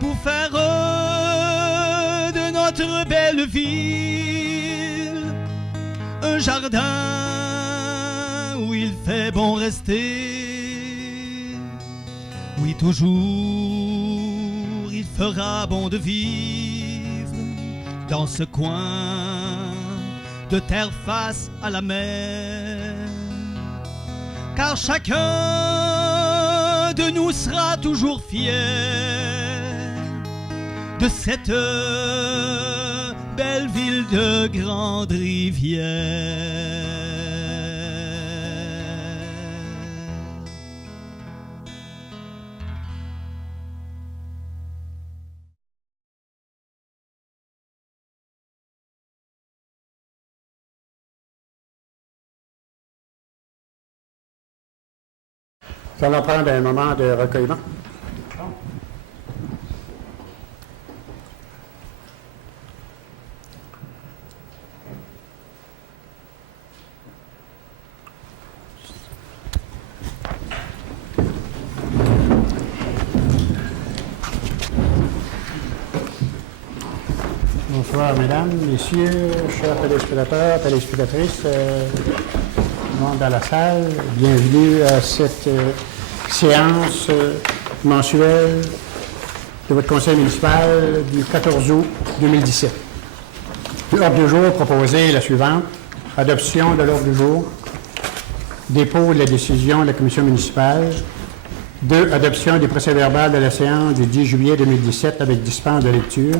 pour faire de notre belle ville un jardin où il fait bon rester. Oui, toujours il fera bon de vivre dans ce coin de terre face à la mer, car chacun de nous sera toujours fier de cette belle ville de Grande-Rivière. Nous allons prendre un moment de recueillement. Bonsoir, mesdames, messieurs, chers téléspectateurs, téléspectatrices, monde dans la salle. Bienvenue à cette séance mensuelle de votre conseil municipal du 14 août 2017. L'ordre du jour proposé est la suivante. Adoption de l'ordre du jour. Dépôt de la décision de la commission municipale. 2. Adoption des procès-verbaux de la séance du 10 juillet 2017 avec dispense de lecture.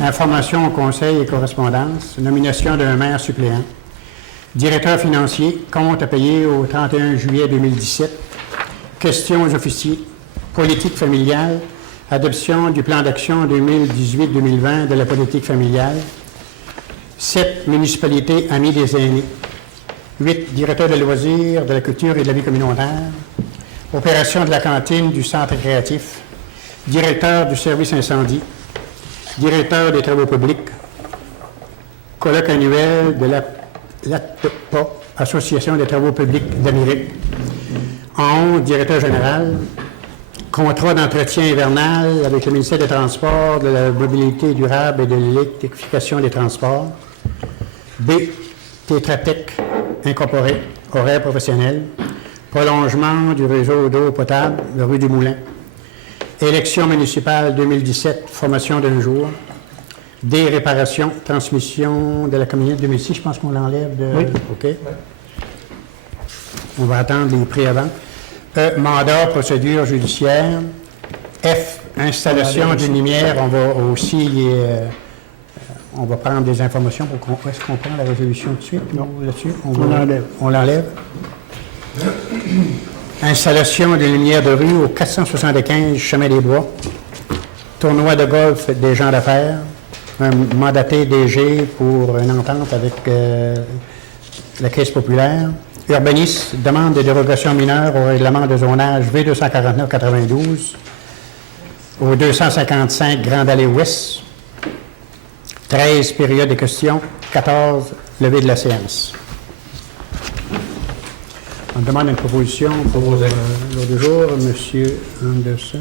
Information au conseil et correspondance. Nomination d'un maire suppléant. Directeur financier, compte à payer au 31 juillet 2017. Questions aux officiers. Politique familiale. Adoption du plan d'action 2018-2020 de la politique familiale. 7. Municipalités amies des aînés. 8. Directeur de loisirs, de la culture et de la vie communautaire. Opération de la cantine du centre créatif. Directeur du service incendie. Directeur des travaux publics. Colloque annuel de l'ATPA, Association des travaux publics d'Amérique. En 11, directeur général. Contrat d'entretien hivernal avec le ministère des Transports, de la mobilité durable et de l'électrification des transports. B, Tétratec incorporé, horaire professionnel. Prolongement du réseau d'eau potable, de rue du Moulin. Élection municipale 2017, formation d'un jour. D, réparation, transmission de la communauté 2006. Je pense qu'on l'enlève de... Oui. OK. On va attendre les prix avant. E, mandat, procédure judiciaire. F, installation d'une lumière. On va aussi... on va prendre des informations pour qu'on... Est-ce qu'on prend la résolution tout de suite? Non, là-dessus? On l'enlève. On l'enlève. Installation des lumières de rue au 475 Chemin des Bois. Tournoi de golf des gens d'affaires. Un mandaté DG pour une entente avec la Caisse populaire. Urbanisme, demande de dérogation mineure au règlement de zonage V249-92 au 255 Grande Allée Ouest. 13, période de questions. 14, levée de la séance. On demande une proposition pour l'ordre du jour. M. Anderson.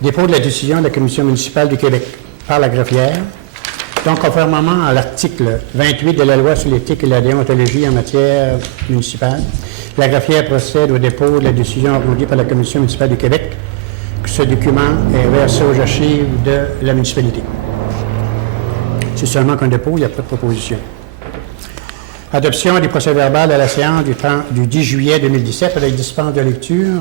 Dépôt de la décision de la Commission municipale du Québec par la greffière. Donc, conformément à l'article 28 de la loi sur l'éthique et la déontologie en matière municipale, la greffière procède au dépôt de la décision arrondie par la Commission municipale du Québec. Ce document est versé aux archives de la municipalité. C'est seulement qu'un dépôt, il n'y a pas de proposition. Adoption des procès-verbaux de la séance du 10 juillet 2017 avec dispense de lecture.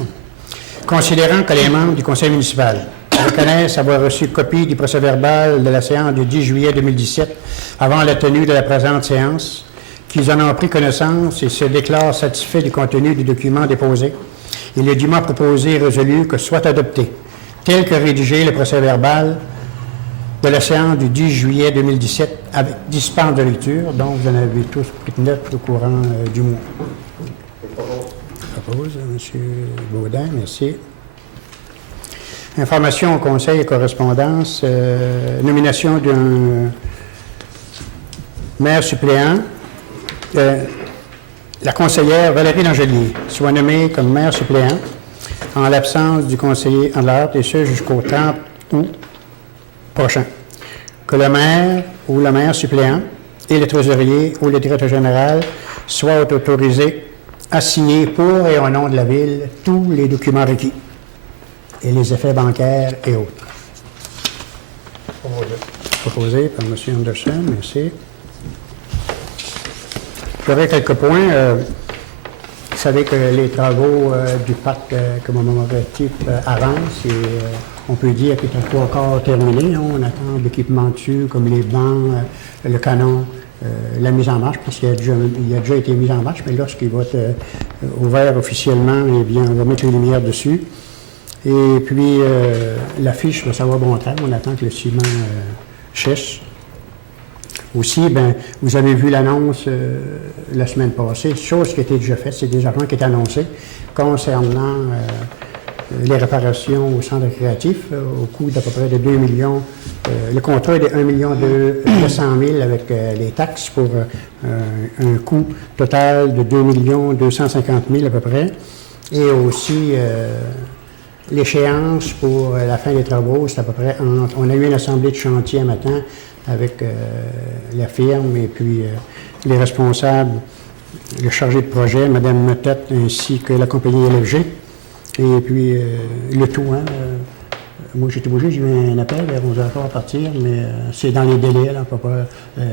Considérant que les membres du conseil municipal reconnaissent avoir reçu copie du procès-verbal de la séance du 10 juillet 2017 avant la tenue de la présente séance, qu'ils en ont pris connaissance et se déclarent satisfaits du contenu du document déposé, et le document proposé et résolu que soit adopté, tel que rédigé le procès-verbal de la séance du 10 juillet 2017 avec dispense de lecture, donc vous en avez tous pris note au courant du mois. Propose, M. Baudin, merci. Information au conseil et correspondance, nomination d'un maire suppléant. la conseillère Valérie Langelier soit nommée comme maire suppléant en l'absence du conseiller en l'ordre, et ce jusqu'au 30 août prochain. Que le maire ou le maire suppléant et le trésorier ou le directeur général soient autorisés à signer pour et au nom de la Ville tous les documents requis et les effets bancaires et autres. Proposé par M. Anderson, merci. J'aurais quelques points. Vous savez que les travaux du parc commémoratif avancent et on peut dire qu'il n'est pas encore terminé. Hein. On attend d'équipements dessus comme les bancs, le canon, la mise en marche, parce qu'il a déjà été mis en marche, mais lorsqu'il va être ouvert officiellement, eh bien, on va mettre les lumières dessus. Et puis, l'affiche, ça va bon terme. On attend que le ciment chèche. Aussi, bien, vous avez vu l'annonce la semaine passée, chose qui a été déjà faite, c'est des argents qui étaient annoncés concernant les réparations au centre récréatif au coût d'à peu près de 2 millions. Le contrat est de 1 200 000 avec les taxes pour un coût total de 2 250 000 à peu près. Et aussi, l'échéance pour la fin des travaux, c'est à peu près, on a eu une assemblée de chantier un matin avec la firme et puis les responsables, le chargé de projet, Mme Metette, ainsi que la compagnie LFG. Et puis le tout, hein, moi j'étais obligé, j'ai eu un appel vers 11h à partir, mais c'est dans les délais, là, à peu près,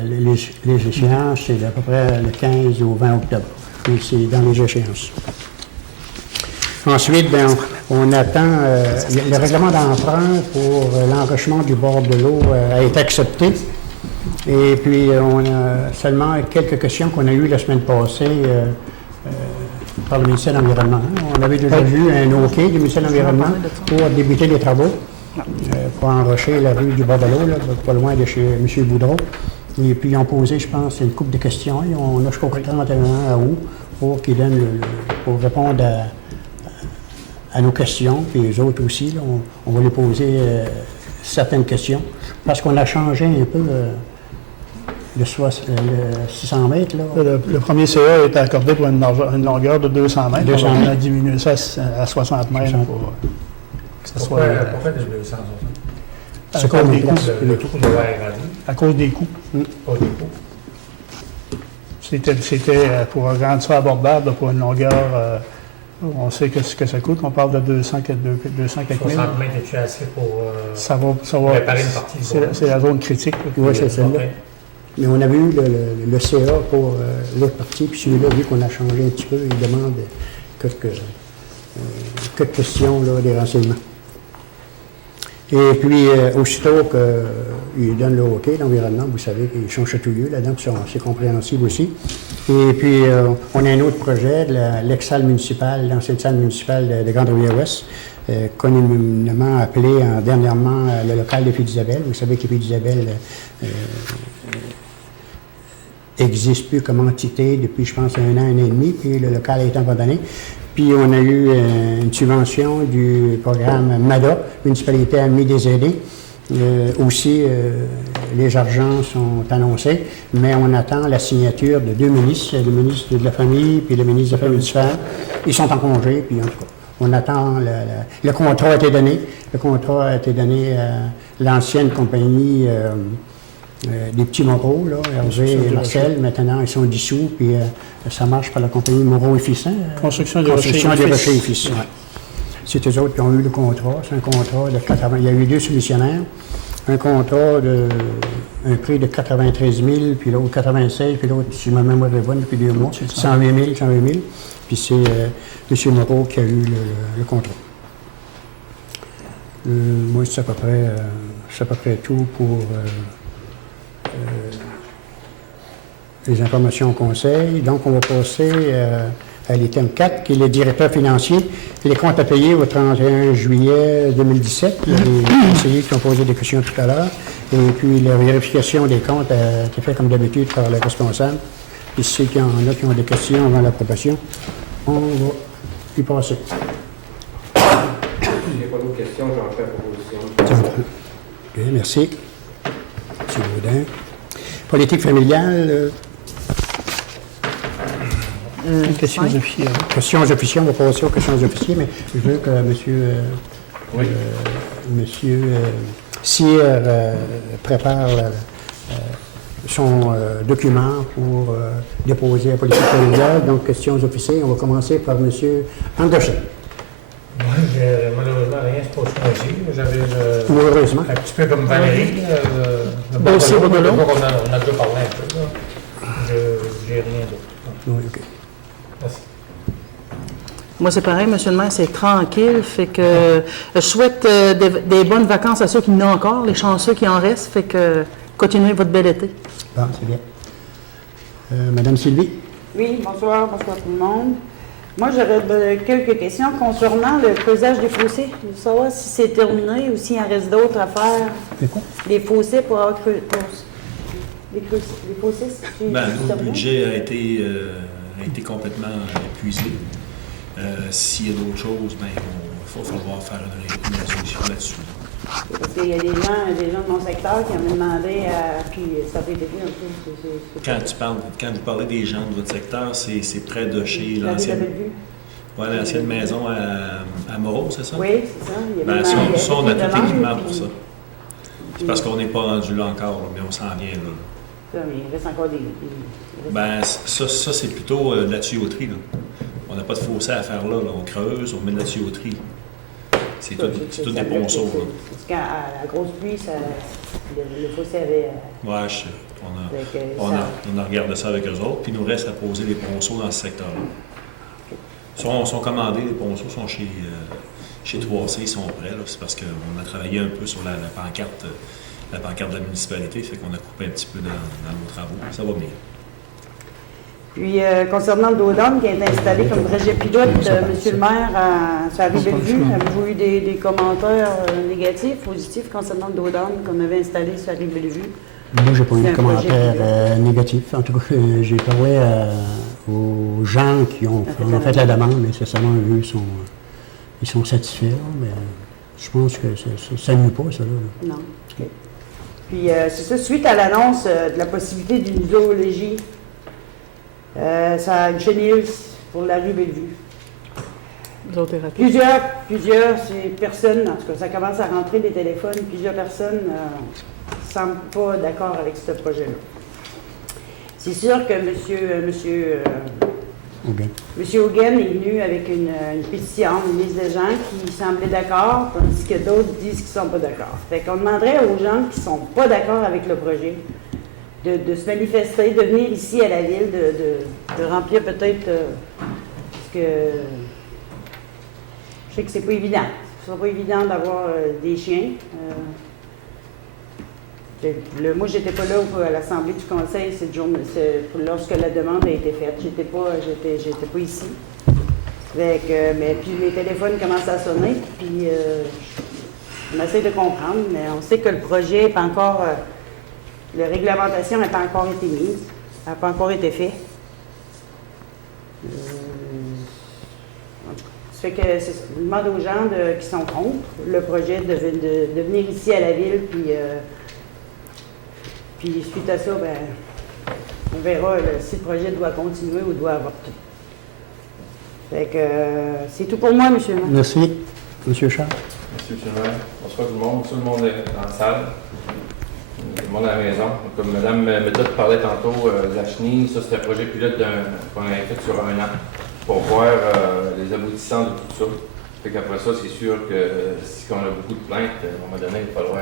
les échéances, c'est à peu près le 15 au 20 octobre. Mais c'est dans les échéances. Ensuite, bien, on attend, le règlement d'emprunt pour l'enrichissement du bord de l'eau a été accepté. Et puis, on a seulement quelques questions qu'on a eues la semaine passée par le ministère de l'Environnement. On avait déjà vu un OK du ministère de l'Environnement pour débuter les travaux, pour enrichir la rue du bord de l'eau, là, pas loin de chez M. Boudreau. Et puis, ils ont posé, je pense, une couple de questions. Et on a jusqu'au 31 août pour qu'ils donnent pour répondre à nos questions, puis les autres aussi, là, on va les poser certaines questions, parce qu'on a changé un peu le 600 mètres. Là. Le premier CA est accordé pour une longueur de 200 mètres. 200 on a mètres. diminué ça à 60 mètres pour que ça soit... Pourquoi de 200? À cause des coûts. Le coût de l'air agrandi. À cause des coûts. Pas des coûts. C'était pour rendre ça abordable pour une longueur... on sait ce que ça coûte. On parle de 200 quelques 60 mètres. mètres, es-tu assez pour Ça va réparer une partie du bord? C'est la zone critique. Oui, c'est celle-là. Ok. Mais on avait eu le CA pour l'autre partie, puis celui-là, vu qu'on a changé un petit peu, il demande quelques questions, là, des renseignements. Et puis, aussitôt qu'il donne le OK, l'environnement, vous savez qu'ils sont chatouilleux là-dedans, puis c'est compréhensible aussi. Et puis, on a un autre projet, l'ex-salle municipale, l'ancienne salle municipale de Grande-Rivière-Ouest, communément appelé dernièrement le local des Filles d'Isabelle. Vous savez que les Filles d'Isabelle n'existe plus comme entité depuis, je pense, 1 an, 1 an et demi, puis le local a été abandonné. Puis on a eu une subvention du programme MADA, Municipalité Amie des aidés. Aussi, les argents sont annoncés, mais on attend la signature de 2 ministres, le ministre de la Famille puis le ministre des Affaires municipales. Ils sont en congé, puis en tout cas, on attend, le contrat a été donné. Le contrat a été donné à l'ancienne compagnie des petits Moreau, là, Hergé et Marcel. Maintenant, ils sont dissous, puis ça marche par la compagnie Moreau et Fils. Construction des Rochers et Fils. Ouais. C'est eux autres qui ont eu le contrat. C'est un contrat de 80. Il y a eu 2 soumissionnaires. Un contrat un prix de 93 000, puis l'autre 96, puis l'autre, si ma mémoire est bonne, depuis 2 mois, 120 000. Puis c'est M. Moreau qui a eu le contrat. Moi, c'est à peu près tout pour les informations au conseil. Donc, on va passer à l'item 4, qui est le directeur financier. Les comptes à payer au 31 juillet 2017. Il y a des conseillers qui ont posé des questions tout à l'heure. Et puis, la vérification des comptes a été faite comme d'habitude par le responsable. Et ceux qui en a qui ont des questions avant l'approbation, on va y passer. Si je n'ai pas d'autres questions, j'en fais la proposition. OK, merci. M. Baudin. Politique familiale. Questions cinq. officielles. Questions officiers, on va passer aux questions officiers, mais je veux que monsieur Cyr prépare son document pour déposer à la politique collégiale. Donc, questions officiers, on va commencer par monsieur Anderson. Moi, malheureusement, rien se passe ici. J'avais Ou heureusement. un petit peu comme Valérie. Dossier Bordeleau. On a déjà parlé un peu. Là. J'ai rien d'autre. Oui, OK. Merci. Moi, c'est pareil, monsieur le maire, c'est tranquille. Fait que je souhaite des bonnes vacances à ceux qui n'ont encore, les chanceux qui en restent. Fait que continuez votre bel été. Bon, c'est bien. Madame Sylvie? Oui, bonsoir tout le monde. Moi, j'aurais quelques questions concernant le creusage des fossés. Je veux savoir si c'est terminé ou s'il en reste d'autres à faire. C'est quoi? Les fossés pour avoir les fossés, c'est Ben, c'est le terminé? budget a été complètement épuisé. S'il y a d'autres choses, ben, il va falloir faire une résolution là-dessus. Parce qu'il y a des gens de mon secteur qui m'ont demandé, puis ça a été fait un peu. Quand vous parlez des gens de votre secteur, c'est près de chez Vous l'ancienne l'avez vu? ouais, l'ancienne maison à Moreau, c'est ça? Oui, c'est ça. Il y avait Ben, demandé- ça, on a tout demande, l'équipement pour puis- ça. C'est parce qu'on n'est pas rendu là encore, là, mais on s'en vient là. Ça, mais il reste encore des Ben, ça c'est plutôt de la tuyauterie. Là. On n'a pas de fossé à faire là, là. On creuse, on met de la tuyauterie. C'est tout des ponceaux. Là. Parce qu'à la grosse pluie, le fossé avait... Ouais, on a regardé ça avec eux autres, puis il nous reste à poser les ponceaux dans ce secteur-là. Ils sont commandés, les ponceaux sont chez 3C, ils sont prêts. C'est parce qu'on a travaillé un peu sur la pancarte de la municipalité, fait qu'on a coupé un petit peu dans nos travaux. Ça va bien. Puis, concernant le Dodome qui a été installé comme projet pilote, monsieur le maire, ça avait Bellevue. Avez-vous eu des commentaires négatifs, positifs concernant le Dodome qu'on avait installé sur la rive Bellevue? Moi, j'ai pas eu C'est de un projet commentaires négatifs. En tout cas, j'ai parlé aux gens qui ont fait la demande, mais nécessairement, eux, ils sont satisfaits. Là, mais je pense que ça ne nuit pas, ça. Là. Non. OK. Puis, c'est ça, suite à l'annonce de la possibilité d'une zoologie, ça a une chenille pour la rue Bellevue. Zoothérapie. Plusieurs personnes, en tout cas, ça commence à rentrer des téléphones, plusieurs personnes ne semblent pas d'accord avec ce projet-là. C'est sûr que Monsieur Hogan est venu avec une pétition, une liste de gens qui semblaient d'accord, tandis que d'autres disent qu'ils ne sont pas d'accord. Fait qu'on demanderait aux gens qui ne sont pas d'accord avec le projet de se manifester, de venir ici à la ville, de remplir peut-être, parce que je sais que c'est pas évident. Ce sera pas évident d'avoir des chiens. Moi, j'étais pas là à l'Assemblée du Conseil cette journée, lorsque la demande a été faite. J'étais pas ici. Mais puis mes téléphones commencent à sonner, puis on essaie de comprendre, mais on sait que le projet n'est pas encore... la réglementation n'a pas encore été mise, n'a pas encore été faite. En tout cas, ça fait que c'est ça. Je demande aux gens qui sont contre le projet de venir ici à la ville, puis suite à ça, ben, on verra si le projet doit continuer ou doit avorter. Fait que c'est tout pour moi, monsieur. Merci. Monsieur Charles. Merci, M. le maire. Bonsoir tout le monde. Tout le monde est dans la salle. Tout le monde à la maison. Comme Mme Méthode parlait tantôt de la chenille, ça c'était un projet pilote qu'on avait fait sur 1 an pour voir les aboutissants de tout ça. Fait qu'après ça, c'est sûr que si on a beaucoup de plaintes, à un moment donné, il va falloir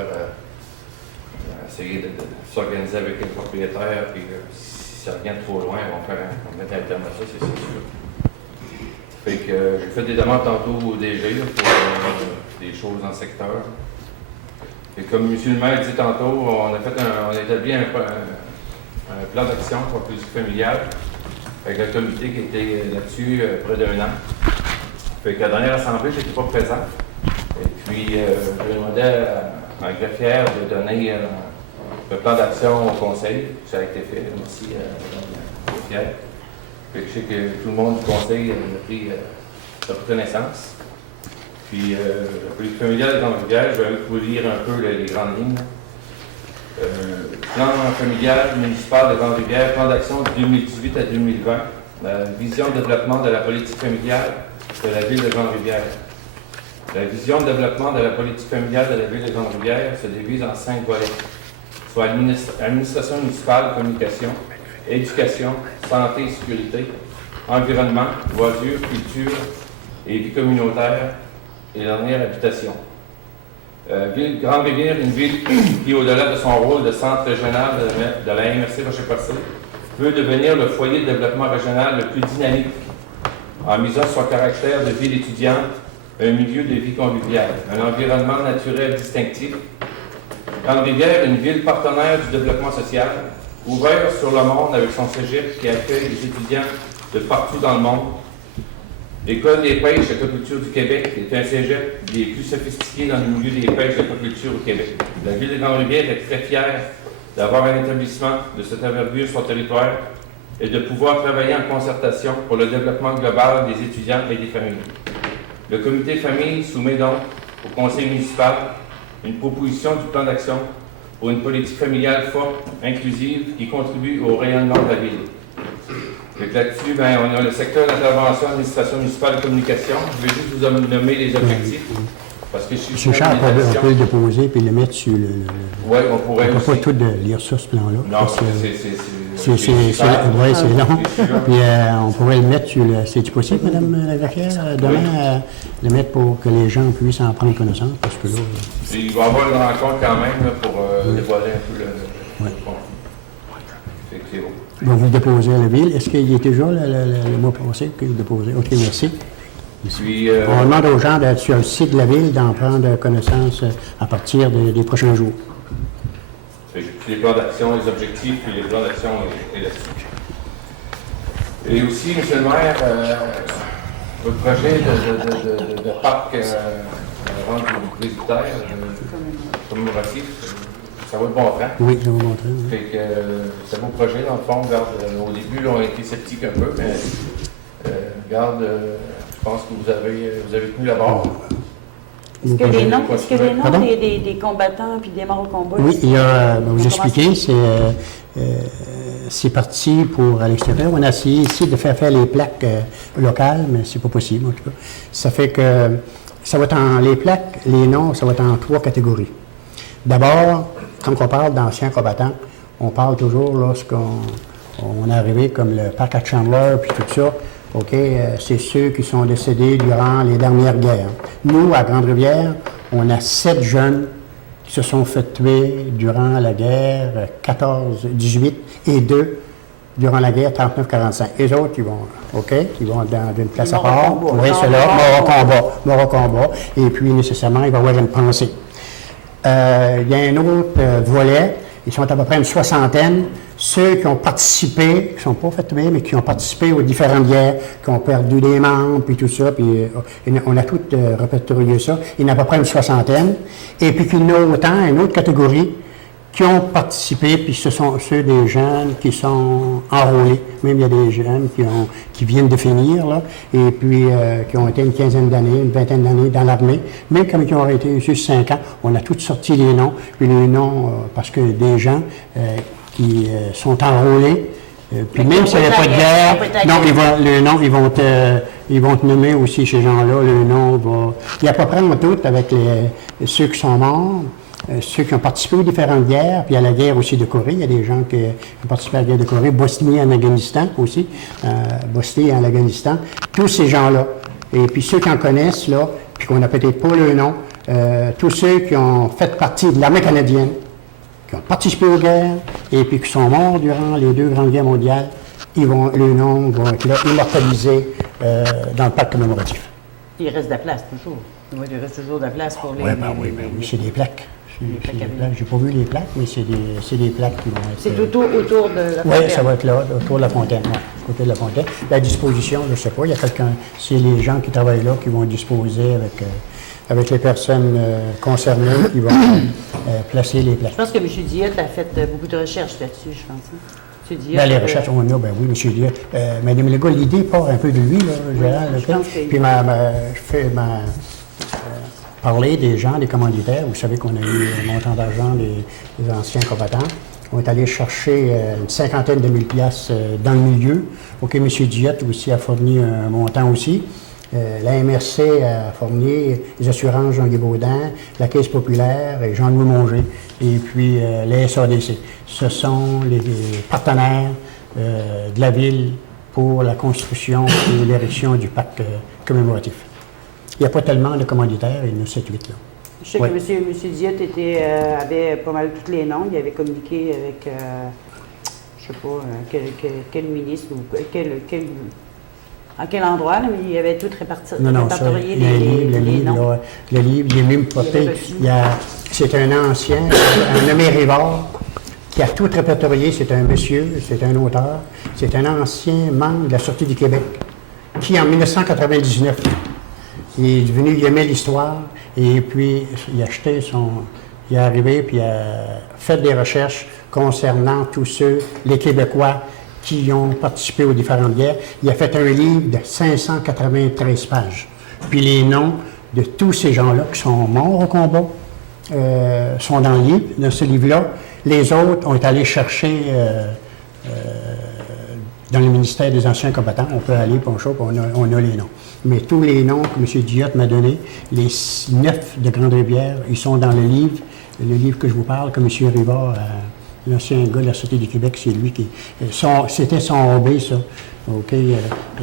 essayer de s'organiser avec les propriétaires, puis si ça revient trop loin, on va mettre un terme à ça, c'est sûr. Fait que j'ai fait des demandes tantôt au DG pour des choses dans le secteur. Et comme M. le maire dit tantôt, on a établi un plan d'action pour la politique familiale avec le comité qui était là-dessus près d'1 an. Fait que la dernière assemblée, je n'étais pas présent. Et puis, je demandais à la greffière de donner le plan d'action au conseil. Ça a été fait. Merci à la greffière. Fait que je sais que tout le monde du conseil a pris connaissance. Puis, la politique familiale de Grande-Rivière, je vais vous lire un peu les grandes lignes. Plan familial municipal de Grande-Rivière, plan d'action de 2018 à 2020. La vision de développement de la politique familiale de la ville de Grande-Rivière. La vision de développement de la politique familiale de la ville de Grande-Rivière se divise en 5 volets, soit administration municipale, communication, éducation, santé et sécurité, environnement, loisirs, culture et vie communautaire, et dernière, habitation. Grande-Rivière, une ville qui, au-delà de son rôle de centre régional de la MRC Rocher-Percé, veut devenir le foyer de développement régional le plus dynamique, en misant sur son caractère de ville étudiante, un milieu de vie conviviale, un environnement naturel distinctif. Grande-Rivière, une ville partenaire du développement social, ouverte sur le monde avec son cégep qui accueille les étudiants de partout dans le monde. L'École des pêches et aquaculture du Québec est un cégep des plus sophistiqués dans le milieu des pêches et aquaculture au Québec. La ville de Grande-Rivière est très fière d'avoir un établissement de cette envergure sur son territoire et de pouvoir travailler en concertation pour le développement global des étudiants et des familles. Le comité famille soumet donc au conseil municipal une proposition du plan d'action pour une politique familiale forte, inclusive, qui contribue au rayonnement de la ville. Donc là-dessus, on a le secteur d'intervention, administration municipale et communication. Je vais juste vous nommer les objectifs. Parce que je suis Monsieur Charles, on peut le déposer puis le mettre sur le... Oui, on pourrait on ne peut aussi. pas tout lire ça, ce plan-là. Non, c'est long. Puis on pourrait le mettre sur le... C'est-tu possible, Mme la greffière, demain, le mettre pour que les gens puissent en prendre connaissance? Parce que là... Il va y avoir une rencontre quand même là, pour dévoiler un peu le fond. Donc, vous le déposez à la ville. Est-ce qu'il y était déjà le mois passé que vous le déposez? OK, merci. Puis, on demande aux gens d'être sur le site de la ville, d'en prendre connaissance à partir des prochains jours. Les plans d'action, les objectifs, puis les plans d'action et là-dessus. Et aussi, M. le maire, votre projet de parc rendre visitaire commémoratif, ça va être bon train. Oui, je vais vous montrer. Oui. Fait que c'est un beau projet, dans le fond. Regarde, au début, là, on a été sceptiques un peu, mais regarde, je pense que vous avez tenu la barre. Est-ce que les noms, Pardon? des combattants puis des morts au combat? Oui, il y a, vous expliquer, c'est parti pour à l'extérieur. On a essayé ici de faire les plaques locales, mais c'est pas possible en tout cas. Ça fait que ça va être les plaques, les noms, ça va être en 3 catégories. D'abord, quand on parle d'anciens combattants, on parle toujours lorsqu'on est arrivé comme le parc à Chandler puis tout ça. OK, c'est ceux qui sont décédés durant les dernières guerres. Nous, à Grande-Rivière, on a 7 jeunes qui se sont fait tuer durant la guerre 14-18 et 2 durant la guerre 39-45. Les autres, ils vont, OK, ils vont dans une place à part. Oui, c'est là, mort au combat. Et puis, nécessairement, il va y avoir une pensée. Il y a un autre volet. Ils sont à peu près une 60aine. Ceux qui ont participé, qui ne sont pas fait tuer, mais qui ont participé aux différentes guerres, qui ont perdu des membres, puis tout ça, puis on a tout répertorié ça. Il y en a à peu près une 60aine. Et puis qu'il y en a autant, une autre catégorie, qui ont participé, puis ce sont ceux des jeunes qui sont enrôlés. Même il y a des jeunes qui viennent de finir, là, et puis qui ont été une quinzaine d'années, une vingtaine d'années dans l'armée. Même comme ils ont été juste 5 ans, on a tous sorti les noms. Puis les noms, parce que des gens qui sont enrôlés, puis même s'il n'y avait pas de guerre, non, ils vont te nommer aussi ces gens-là, le nom va... Il y a à peu près en tout avec ceux qui sont morts, ceux qui ont participé aux différentes guerres, puis à la guerre aussi de Corée, il y a des gens qui ont participé à la guerre de Corée, Bosnie en Afghanistan aussi, Bosnie en Afghanistan, tous ces gens-là. Et puis ceux qui en connaissent, là, puis qu'on n'a peut-être pas le nom, tous ceux qui ont fait partie de l'armée canadienne, qui ont participé aux guerres, et puis qui sont morts durant les 2 grandes guerres mondiales, le nom va être là, immortalisé dans le parc commémoratif. Il reste de la place, toujours. Oui, il reste toujours de la place pour les... Oui, c'est des plaques. J'ai pas vu les plaques, mais c'est des plaques qui vont être... C'est autour de la fontaine? Oui, ça va être là, autour de la fontaine, oui, côté de la fontaine. La disposition, je ne sais pas, il y a quelqu'un, c'est les gens qui travaillent là qui vont disposer avec les personnes concernées qui vont placer les plaques. Je pense que M. Diotte a fait beaucoup de recherches là-dessus, je pense. Hein? Diotte, les recherches, on a, ben oui, M. Diotte. Mme Legault, l'idée part un peu de lui, là, Gérald. Puis je fais parler des gens, des commanditaires. Vous savez qu'on a eu un montant d'argent des anciens combattants. On est allé chercher une cinquantaine de mille piastres dans le milieu. OK, M. Diotte aussi a fourni un montant aussi. La MRC a fourni les assurances Jean-Guy Baudin, la Caisse populaire et Jean-Louis Monger. Et puis les SADC. Ce sont les partenaires de la ville pour la construction et l'érection du parc commémoratif. Il n'y a pas tellement de commanditaires, il y en a 7-8 là. Je sais que M. Diotte avait pas mal tous les noms. Il avait communiqué avec, je ne sais pas, quel ministre ou à quel endroit, là, mais il avait tout répertorié les noms. Le livre, il est même porté. C'est un ancien, un nommé Rivard, qui a tout répertorié. C'est un monsieur, c'est un auteur. C'est un ancien membre de la Sûreté du Québec, qui en 1999, il est venu, il aimait l'histoire, et puis il est arrivé, puis il a fait des recherches concernant tous ceux, les Québécois, qui ont participé aux différentes guerres. Il a fait un livre de 593 pages. Puis les noms de tous ces gens-là qui sont morts au combat sont dans le livre, dans ce livre-là. Les autres ont été allés chercher dans le ministère des Anciens combattants. On peut aller pour un show, on a les noms. Mais tous les noms que M. Diotte m'a donné, les 9 de Grande-Rivière, ils sont dans le livre que je vous parle, que M. Rivard l'ancien gars de la Sûreté du Québec, c'est lui qui... C'était son hobby, ça. OK?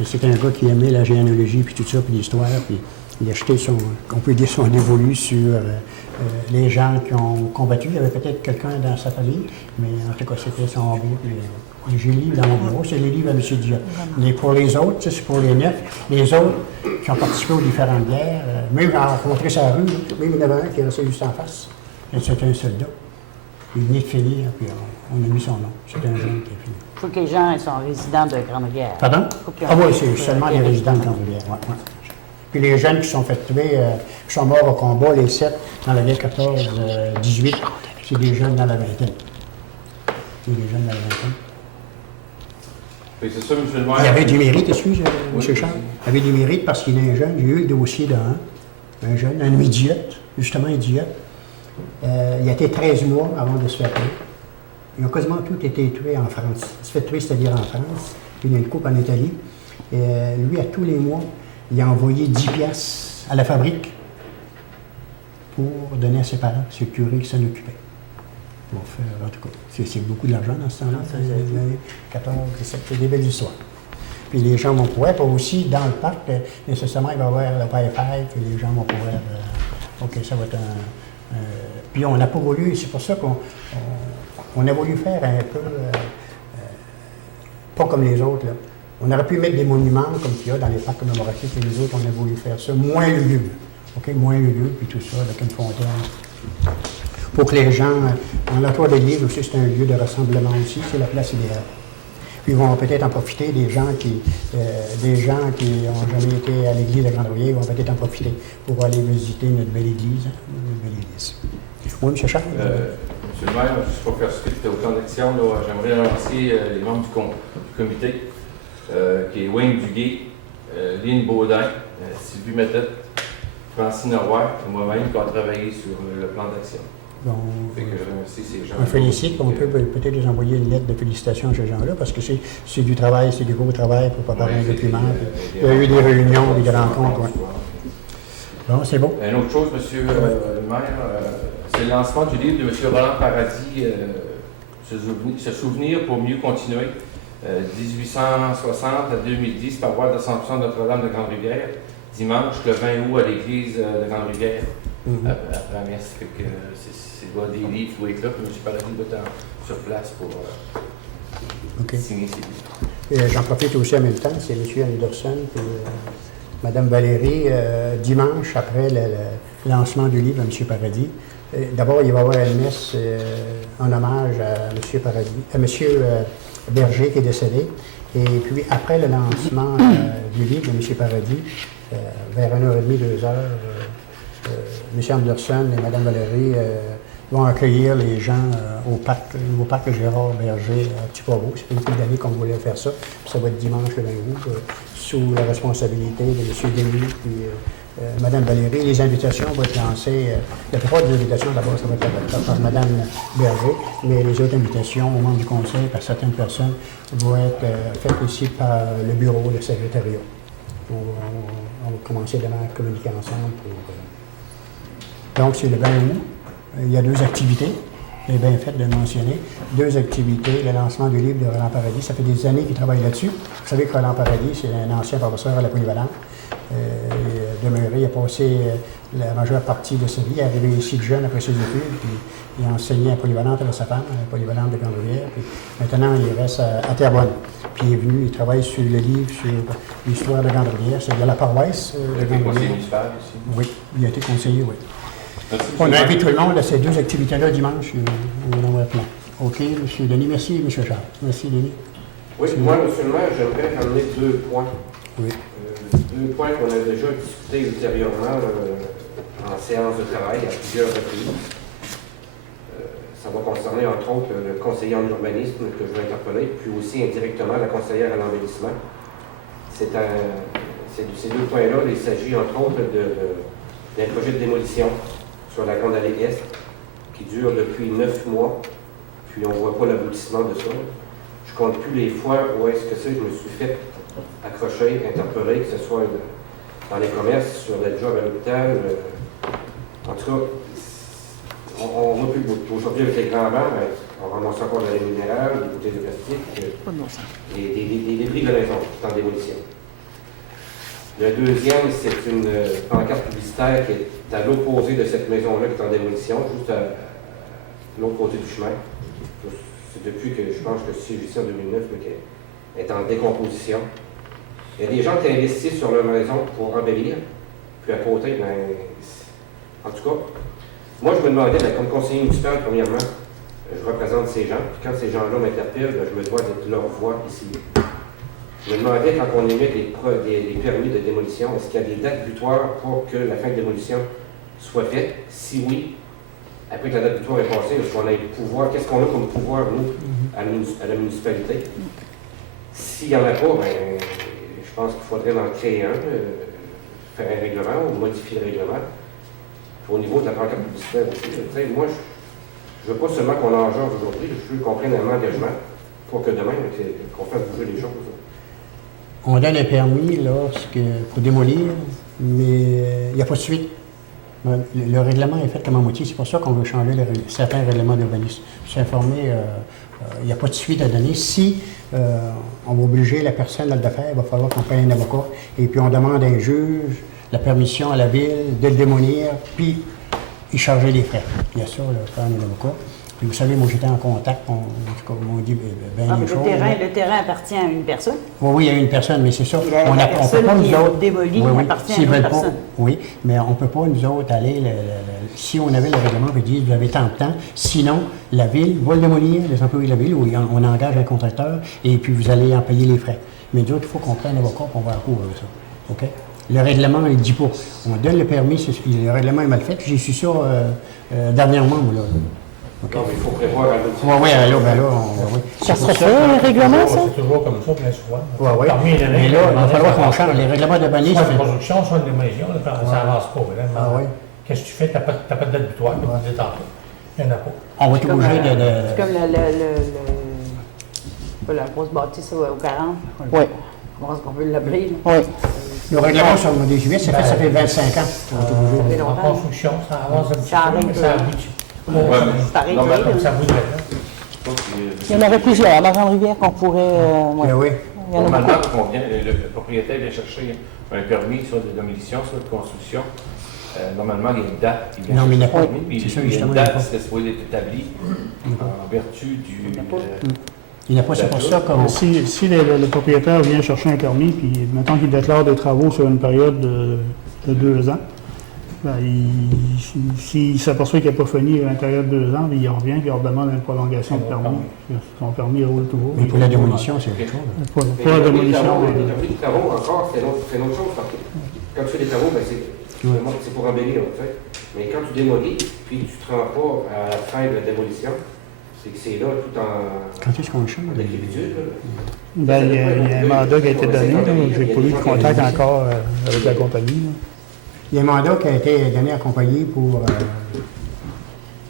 C'était un gars qui aimait la généalogie, puis tout ça, puis l'histoire, puis il a acheté on peut dire son dévolu sur les gens qui ont combattu. Il y avait peut-être quelqu'un dans sa famille, mais en tout cas, c'était son hobby. Puis, j'ai le livre dans mon bureau, c'est les livres à M. Diotte. Mais pour les autres, c'est pour les 9. Les autres qui ont participé aux différentes guerres, même à rencontrer sa rue, même il y en avait un qui est resté juste en face. C'était un soldat. Il venait de finir, puis on a mis son nom. C'est un jeune qui a fini. Il faut que les gens soient résidents de Grande-Rivière. Pardon? Ah oui, c'est seulement les résidents de Grande-Rivière. Ouais. Puis les jeunes qui sont fait tuer, qui sont morts au combat, les 7, dans la guerre 14-18, c'est des jeunes dans la vingtaine. C'est des jeunes dans la vingtaine. Et c'est ça, M. le maire. Il y avait du mérite, excusez, M. Charles. Il y avait du mérite parce qu'il est un jeune. J'ai eu le dossier d'un jeune, un idiote, justement idiote. Il a été 13 mois avant de se faire tuer. Ils ont quasiment tous été tués en France. Se fait tuer, c'est-à-dire en France, puis il y a une coupe en Italie. Et lui, à tous les mois, il a envoyé 10 piastres à la fabrique pour donner à ses parents, c'est le curé qui s'en occupait. Pour faire, en tout cas, c'est beaucoup de l'argent dans ce temps-là, ça, les années 14, 17, c'est des belles histoires. Puis les gens vont pouvoir, puis aussi dans le parc, nécessairement, il va y avoir le Wi-Fi, puis les gens vont pouvoir, OK, ça va être puis on n'a pas voulu, c'est pour ça qu'on a voulu faire un peu, pas comme les autres, là. On aurait pu mettre des monuments comme il y a dans les parcs commémoratifs et les autres, on a voulu faire ça, moins lugubre. OK, moins lugubre, puis tout ça, avec une fontaine. Pour que les gens, dans la tour des livres aussi, c'est un lieu de rassemblement aussi, c'est la place idéale. Puis ils vont peut-être en profiter, des gens qui n'ont jamais été à l'église de Grande-Rivière, vont peut-être en profiter pour aller visiter notre belle église. Oui, M. Charles? M. le maire, juste pour faire suite au plan d'action, j'aimerais remercier les membres du comité, qui est Wayne Duguay, Lynn Baudin, Sylvie Métette, Francine Roy et moi-même qui ont travaillé sur le plan d'action. Bon, je remercie ces gens. On félicite, on peut peut-être les envoyer une lettre de félicitations à ces gens-là, parce que c'est du travail, c'est du gros travail pour préparer un document. Il y a eu des réunions, des rencontres. Ouais. Bon, c'est bon. Une autre chose, M. le maire, c'est le lancement du livre de M. Roland Paradis, Se souvenir pour mieux continuer, 1860 à 2010, paroisse d'Assomption Notre-Dame de Grande-Rivière, dimanche le 20 août à l'église de Grande-Rivière. Après la messe, c'est des livres qui doivent être là, puis M. Paradis doit être sur place pour signer ces livres. J'en profite aussi en même temps, c'est M. Anderson et Mme Valérie, dimanche après le lancement du livre à M. Paradis. D'abord, il va y avoir une messe en hommage à M. Paradis, à M. Berger qui est décédé. Et puis, après le lancement du livre de M. Paradis, vers 1h30, 2h, M. Anderson et Mme Valérie vont accueillir les gens au nouveau parc Gérard Berger à Petit-Poireau. C'est une couple d'années qu'on voulait faire ça. Puis ça va être dimanche le 20 août, sous la responsabilité de M. Denis et Mme Valérie. Les invitations vont être lancées, la plupart des invitations d'abord, ça va être faites par Mme Berger, mais les autres invitations aux membres du conseil, par certaines personnes, vont être faites aussi par le bureau, le secrétariat. On va commencer demain à communiquer ensemble pour... Donc, c'est le 20 août. Il y a 2 activités. C'est bien fait de le mentionner. 2 activités. Le lancement du livre de Roland Paradis. Ça fait des années qu'il travaille là-dessus. Vous savez que Roland Paradis, c'est un ancien professeur à la Polyvalente. Il est demeuré, il a passé la majeure partie de sa vie. Il est arrivé ici de jeune après ses études. Puis il a enseigné à Polyvalente avec sa femme, à la Polyvalente de Grande-Rivière. Puis maintenant, il reste à Terrebonne. Puis il est venu, il travaille sur le livre sur l'histoire de Grande-Rivière. C'est de la paroisse de conseiller Grande-Rivière. municipal aussi. Oui, il a été conseiller, oui. Merci, On monsieur. invite tout le monde à ces 2 activités-là dimanche. On en va plein. OK, M. Denis. Merci, M. Charles. Merci, Denis. Oui, moi, M. le maire, j'aimerais ramener 2 points. Oui. 2 points qu'on a déjà discutés ultérieurement en séance de travail à plusieurs reprises. Ça va concerner, entre autres, le conseiller en urbanisme que je vais interpeller, puis aussi indirectement la conseillère à l'embellissement. Ces 2 points-là, il s'agit, entre autres, d'un projet de démolition sur la Grande Allée Est qui dure depuis 9 mois, puis on ne voit pas l'aboutissement de ça. Je ne compte plus les fois où est-ce que c'est, je me suis fait accrocher, interpeller, que ce soit dans les commerces, sur le job à l'hôpital. En tout cas, on ne voit plus le bout. Aujourd'hui, avec les grands bancs, on ramasse encore de la minérale, des bouteilles de plastique, des débris de maison qui sont en démolition. Le deuxième, c'est une pancarte publicitaire qui est à l'opposé de cette maison-là qui est en démolition, juste à l'autre côté du chemin. C'est depuis que je pense que c'est ici en 2009 qu'elle est en décomposition. Il y a des gens qui investissent sur leur maison pour embellir, puis à côté, en tout cas, moi je me demandais, comme conseiller municipal, premièrement, je représente ces gens, puis quand ces gens-là m'interpellent, je me dois d'être leur voix ici. Je me demandais, quand on émet des permis de démolition, est-ce qu'il y a des dates butoirs pour que la fin de démolition soit faite? Si oui, après que la date butoir est passée, est-ce qu'on a le pouvoir? Qu'est-ce qu'on a comme pouvoir, nous, à la municipalité? S'il n'y en a pas, je pense qu'il faudrait en créer un, faire un règlement ou modifier le règlement. Puis au niveau de la pancarte publicitaire aussi, moi, je ne veux pas seulement qu'on en change aujourd'hui, je veux qu'on prenne un engagement pour que demain, qu'on fasse bouger les choses. On donne un permis pour démolir, mais il n'y a pas de suite. Le règlement est fait comme à moitié. C'est pour ça qu'on veut changer certains règlements d'urbanisme. Je suis informé, il n'y a pas de suite à donner. Si on va obliger la personne à le faire, il va falloir qu'on paye un avocat. Et puis on demande à un juge la permission à la ville de le démolir, puis y charger les frais. Il y a ça, faire un avocat. Puis vous savez, moi j'étais en contact, on dit bien les choses. Le terrain appartient à une personne. Oui, il y a une personne, mais c'est ça. On ne peut pas nous autres démolie appartient à une autre personne. Oui, mais on ne peut pas nous autres aller, si on avait le règlement qui dit vous avez tant de temps, sinon la ville va le démolir, les employés de la ville, ou on engage un contracteur, et puis vous allez en payer les frais. Mais nous autres, il faut qu'on prenne un avocat pour on va à court avec ça. OK? Le règlement, il ne dit pas. On donne le permis, le règlement est mal fait. J'ai su ça dernièrement, moi, là. Okay. Donc, il faut prévoir un outil. Oui, Ça serait fait, un règlement, ça? C'est toujours comme ça, bien souvent. Oui. Mais là, il va falloir qu'on change. Les règlements d'urbanisme. Soit une construction, soit une démolition, ça n'avance pas. Ah oui. Qu'est-ce que tu fais? Tu n'as pas de date butoir, comme tu disais tantôt. Il n'y en a pas. On va être obligé de. C'est comme la grosse bâtisse au 40. Oui. Comment est-ce qu'on peut l'appeler? Oui. Le règlement sur le modèle juillet, ça fait 25 ans. En construction, ça avance un petit peu, mais ça aboutit. C'est arrêté. Comme ça voudrait, là. Il y en aurait plusieurs dans Grande-Rivière qu'on pourrait... Oui. Il y en a Normalement, beaucoup. le propriétaire vient chercher un permis, soit de démolition, soit de construction. Normalement, il y a une date qui vient Non, mais il n'y a chercher pas. le permis, puis C'est ça, il y a justement. une date qui est supposée être établie en vertu du... Il n'y a pas, c'est pour ça qu'on. Si le propriétaire vient chercher un permis, puis mettons qu'il déclare des travaux sur une période de 2 ans, ben, s'il s'aperçoit qu'il n'a pas fini à l'intérieur de 2 ans, il revient et il redemande une prolongation de permis. Son permis roule toujours. Mais pour la démolition, c'est autre chose. Pour la démolition. Les permis de travaux, encore, c'est une autre chose. Parce que quand tu fais des travaux, ben, c'est pour embellir. Tu sais. Mais quand tu démolis, puis tu ne te rends pas à la fin de la démolition, c'est que c'est là tout en. Quand est-ce qu'on change? Ben, il y a un mandat qui a été donné. Je n'ai pas eu de contact encore avec la compagnie. Il y a un mandat qui a été donné à la compagnie pour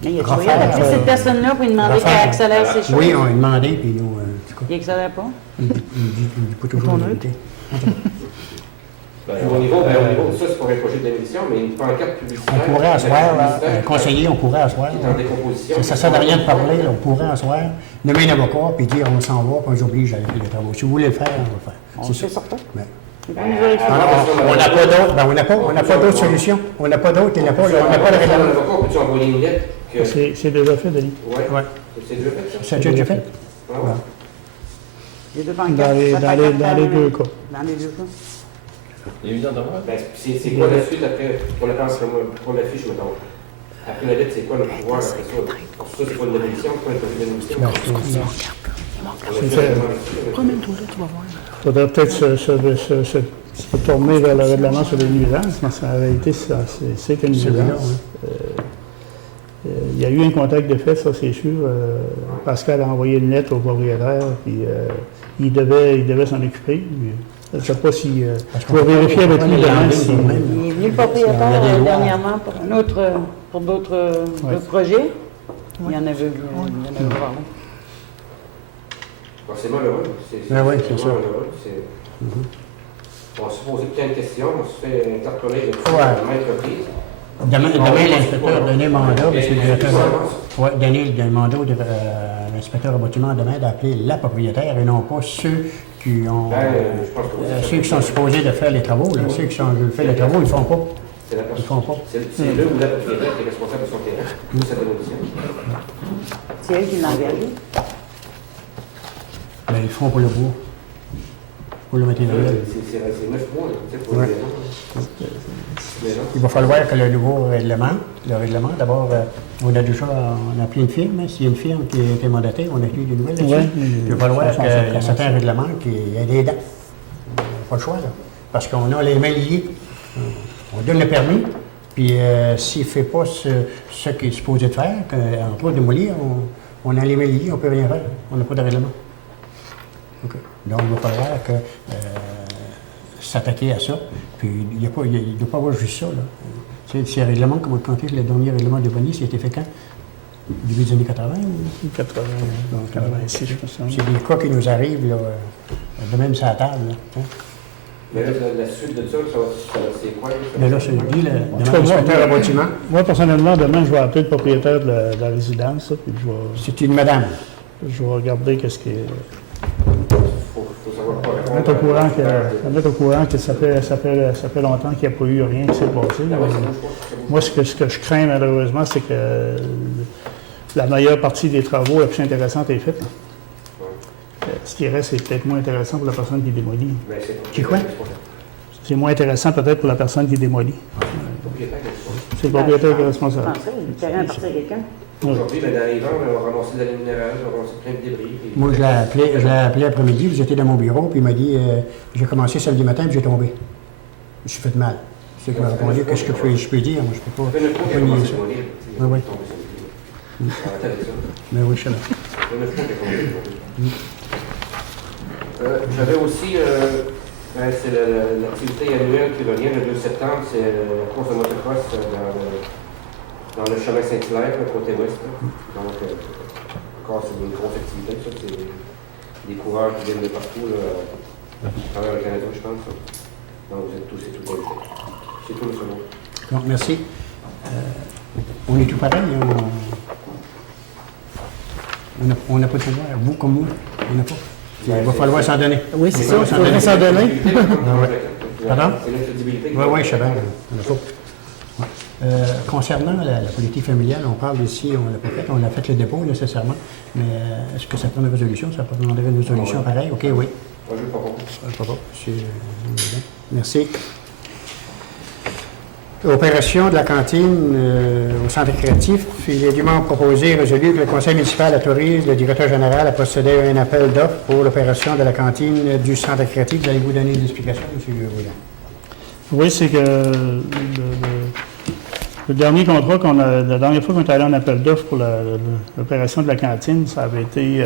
Mais il a refaire, d'appeler cette personne-là pour lui demander qu'elle accélère ses choses. Oui, on a demandé, puis nous, en tout cas, Il accélère pas. il dit pas toujours la vérité. Au niveau de ça, c'est pour un projet de démolition, mais une pancarte publicitaire. On pourrait asseoir, là, publicitaire conseiller, on pourrait asseoir. qui est en décomposition. Ça ne sert à rien de parler, là, on pourrait asseoir, nommer un avocat, puis dire on s'en va, puis on les oblige à faire les travaux. Si vous voulez le faire, on va le faire. On C'est fait ça. certain. Ben, Il va nous vérifier. on n'a pas d'autre, ben, on n'a pas d'autre solution. On n'a pas d'autre, on n'a pas de règlement. L'avocat, peux-tu envoyer une lettre que... C'est déjà fait, Denis. Ouais. Ouais. C'est déjà fait, ça? Ça a déjà fait? Ah ouais. Les deux pancartes. Dans les deux cas. Dans les deux cas. Il y a eu dans de Ben, c'est quoi la suite après, pour la fiche, mettons? Après la lettre, c'est quoi le pouvoir après ça? Pour ça, c'est pas une démolition, c'est pas un projet de démolition. Promène-toi là, tu vas voir. Il faudrait peut-être se tourner vers le règlement sur les nuisances, mais en réalité, c'est une nuisance. Il y a eu un contact de fait, ça c'est sûr. Pascal a envoyé une lettre au propriétaire, puis il devait s'en occuper. Je ne sais pas si... je vais vérifier avec lui demain si... Il est venu le propriétaire dernièrement pour d'autres projets. Il y en avait vu. Bon, c'est malheureux. C'est malheureux. On se pose plein de questions, on se fait interpeller de maintes reprises. Demain, l'inspecteur a donné un mandat, M. le directeur. Oui, donner un mandat à l'inspecteur au bâtiment demain d'appeler la propriétaire et non pas ceux qui ont. Ceux qui sont supposés de faire les travaux. Là. Ceux qui sont fait les travaux, ils ne font pas. Ils ne font pas. C'est le ou la propriétaire qui est responsable de son terrain, de sa démolition. C'est elle qui l'a engagé. Ben, ils font pour le bois. Pour le matériel. C'est 9 mois, pour les maisons. Il va falloir que le nouveau règlement, d'abord, on a plein de firmes. S'il y a une firme qui a été mandatée, on a eu des nouvelles là-dessus. Il va falloir qu'il y ait certains règlements qui aient des dents. Pas le choix, là. Parce qu'on a les mains liées. On donne le permis, puis s'il ne fait pas ce qu'il est supposé de faire, entre autres démolir, on a les mains liées, on ne peut rien faire. On n'a pas de règlement. Okay. Donc, il va falloir que, s'attaquer à ça. Puis, il ne doit pas avoir juste ça. Là. C'est un règlement, comment compter le dernier règlement de Bonnie, c'était fait quand? Début des années 80? 80, donc 86, je pense. C'est des cas qui nous arrivent, là, de même sur la table. Là, hein? Mais là, la suite de ça, c'est quoi? Mais là, je dis, l'inspecteur au bâtiment. Moi, personnellement, demain, je vais appeler le propriétaire de la résidence, puis je vais... C'est une madame. Je vais regarder qu'est-ce qui est... Faut savoir quoi répondre. Mettre au courant que ça fait longtemps qu'il n'y a pas eu rien qui s'est passé. Moi, ce que je crains, malheureusement, c'est que la meilleure partie des travaux, la plus intéressante, est faite. Ce qui reste, c'est peut-être moins intéressant pour la personne qui démolit. C'est quoi? C'est moins intéressant peut-être pour la personne qui démolit. C'est le propriétaire qui est responsable. Le terrain appartient à quelqu'un. Aujourd'hui, dans les vents, on va ramasser de la minérale, on va ramasser plein de débris. Moi, je l'ai appelé après-midi, j'étais dans mon bureau, puis il m'a dit, j'ai commencé samedi matin, puis j'ai tombé. Je me suis fait mal. C'est qu'il m'a répondu, qu'est-ce que je peux dire? Moi, je peux pas nier ça. Oui, oui. Mais oui, je suis là. J'avais aussi, c'est l'activité annuelle qui revient le 2 septembre, c'est la course de motocross dans le chemin Saint-Hilaire, le côté ouest. Donc, encore, c'est une grosse activité, ça. C'est des coureurs qui viennent de partout, à travers le Canada, je pense. Donc, vous êtes tous et toutes invités. C'est tout, monsieur. Donc, merci. On est tout pareil, on n'a pas de pouvoir. Vous comme moi, on n'a pas. Il va falloir s'en donner. Oui, c'est ça, il faudrait s'en donner. Pardon? C'est la crédibilité. Oui, je sais bien. On n'a pas. Concernant la politique familiale, on parle ici, on a fait le dépôt nécessairement, mais est-ce que ça prend une résolution? Ça prendrait une résolution pareille? OK, oui. Moi, je ne veux pas. Merci. Opération de la cantine au centre récréatif. Il est dûment proposé et résolu que le conseil municipal autorise le directeur général à procéder à un appel d'offres pour l'opération de la cantine du centre récréatif. Vous allez vous donner des explications, M. Bouillon? Oui, c'est que le dernier contrat la dernière fois qu'on est allé en appel d'offres pour l'opération de la cantine, ça avait été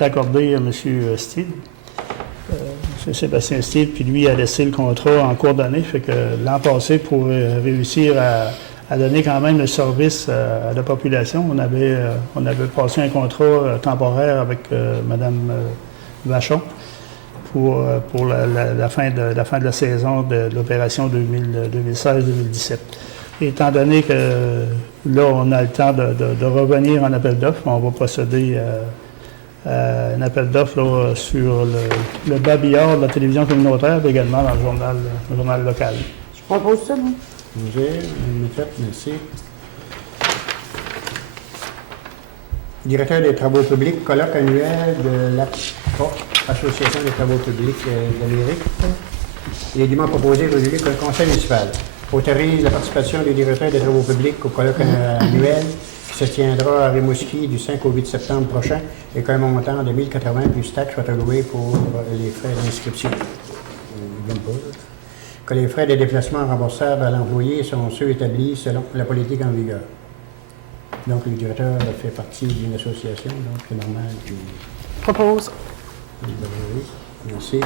accordé à M. Steele. c'est Sébastien Steele, puis lui a laissé le contrat en cours d'année. Fait que l'an passé, pour réussir à donner quand même le service à la population, on avait passé un contrat temporaire avec Mme Vachon pour la fin de la saison de l'opération 2016-2017. Étant donné que là, on a le temps de revenir en appel d'offres, on va procéder à un appel d'offres là, sur le babillard de la télévision communautaire, mais également dans le journal local. Je propose ça, moi. Merci. Directeur des travaux publics, colloque annuel de l'APCA, Association des travaux publics d'Amérique. Les éléments proposés résolu que le Conseil municipal autorise la participation des directeurs des travaux publics au colloque annuel qui se tiendra à Rimouski du 5 au 8 septembre prochain et qu'un montant de 1080 plus taxes soit alloué pour les frais d'inscription. Que les frais de déplacement remboursables à l'employé sont ceux établis selon la politique en vigueur. Donc, le directeur fait partie d'une association, donc c'est normal qu'il... Propose. Merci.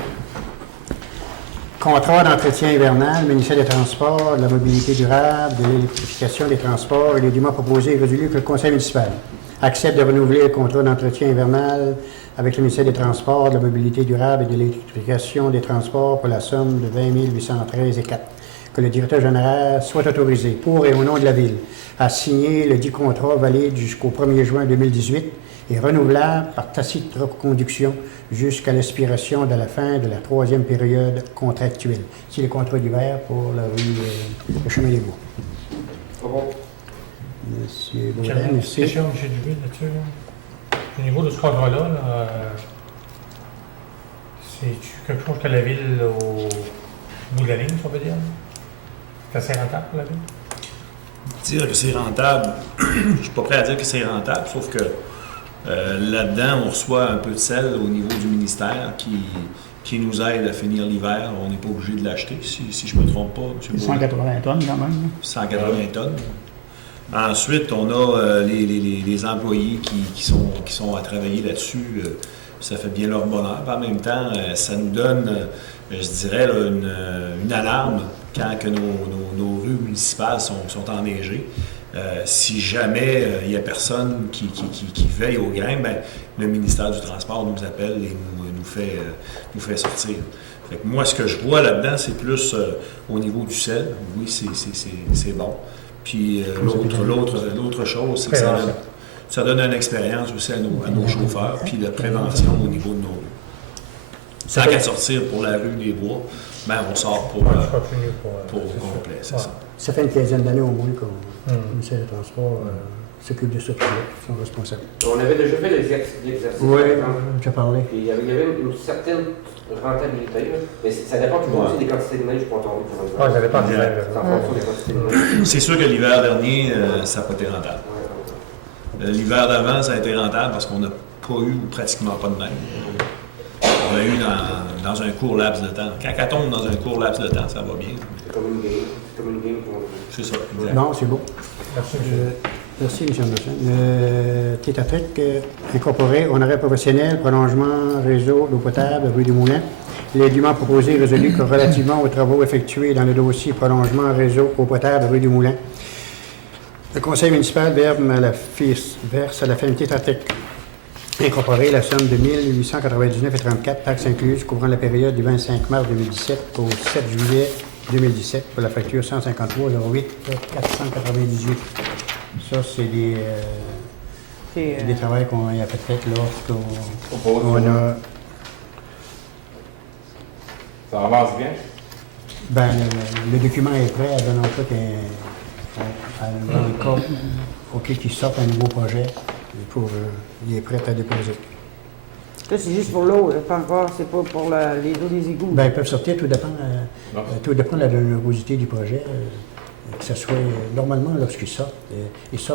Contrat d'entretien hivernal, ministère des Transports, de la mobilité durable, de l'électrification des transports et les documents proposés et résolus que le Conseil municipal accepte de renouveler le contrat d'entretien hivernal avec le ministère des Transports, de la mobilité durable et de l'électrification des transports pour la somme de 20 813,04. Que le directeur général soit autorisé, pour et au nom de la Ville, à signer le dit contrat valide jusqu'au 1er juin 2018 et renouvelable par tacite reconduction jusqu'à l'expiration de la fin de la 3e période contractuelle. C'est le contrat d'hiver pour la rue le chemin des Bois. Monsieur Baudin, merci. Question, M. Dubé, là-dessus. Là. Au niveau de ce contrat-là, là, c'est quelque chose que la Ville, au bout de la ligne, si on peut dire? C'est assez rentable pour la Ville? Dire que c'est rentable, je suis pas prêt à dire que c'est rentable, sauf que là-dedans, on reçoit un peu de sel au niveau du ministère qui nous aide à finir l'hiver. On n'est pas obligé de l'acheter, si je ne me trompe pas, M. 180 tonnes quand même. 180 tonnes. Ensuite, on a les employés qui sont à travailler là-dessus. Ça fait bien leur bonheur. En même temps, ça nous donne, je dirais, là, une alarme quand que nos rues municipales sont enneigées. Si jamais il n'y a personne qui veille au grain, ben, le ministère du Transport nous appelle et nous fait sortir. Fait que moi, ce que je vois là-dedans, c'est plus au niveau du sel. Oui, c'est bon. Puis l'autre chose, c'est que ça donne une expérience aussi à nos chauffeurs, puis de prévention au niveau de nos rues. Tant qu'à sortir pour la rue des Bois, ben on sort pour complet, c'est ça. Ça fait une quinzaine d'années au moins que le ministère des Transports s'occupe de ça, ils sont responsables. On avait déjà fait l'exercice. Oui, tu as parlé. Il y avait une certaine rentabilité, là. Mais ça dépend toujours aussi des quantités de neige pour tomber pour un Oui, ça dépend du C'est en fonction des quantités de neige. C'est sûr que l'hiver dernier, ça n'a pas été rentable. L'hiver d'avant, ça a été rentable parce qu'on n'a pas eu pratiquement pas de neige. On a eu dans un court laps de temps. Quand elle tombe dans un court laps de temps, ça va bien. C'est comme une game pour... C'est ça, exact. Non, c'est beau. Merci, M. Merci, M. Anderson. Tétatec, incorporé, honoraire professionnel, prolongement réseau d'eau potable, rue du Moulin. Les documents proposés résolus que relativement aux travaux effectués dans le dossier prolongement réseau eau potable, rue du Moulin. Le conseil municipal verse à la firme Tétatec incorporé la somme de 1899,34 taxes incluses couvrant la période du 25 mars 2017 au 7 juillet 2017 pour la facture 153,08 498. Ça, c'est des travaux qu'on a fait lorsqu'on a... Ça avance bien? Ben, le document est prêt à donner dans le cas qui sortent un nouveau projet, il est prêt à déposer. Ça, c'est juste pour l'eau, pas encore, c'est pas pour les eaux des égouts. Ben, ils peuvent sortir, tout dépend de la générosité du projet. Que ce soit, normalement, lorsqu'ils sortent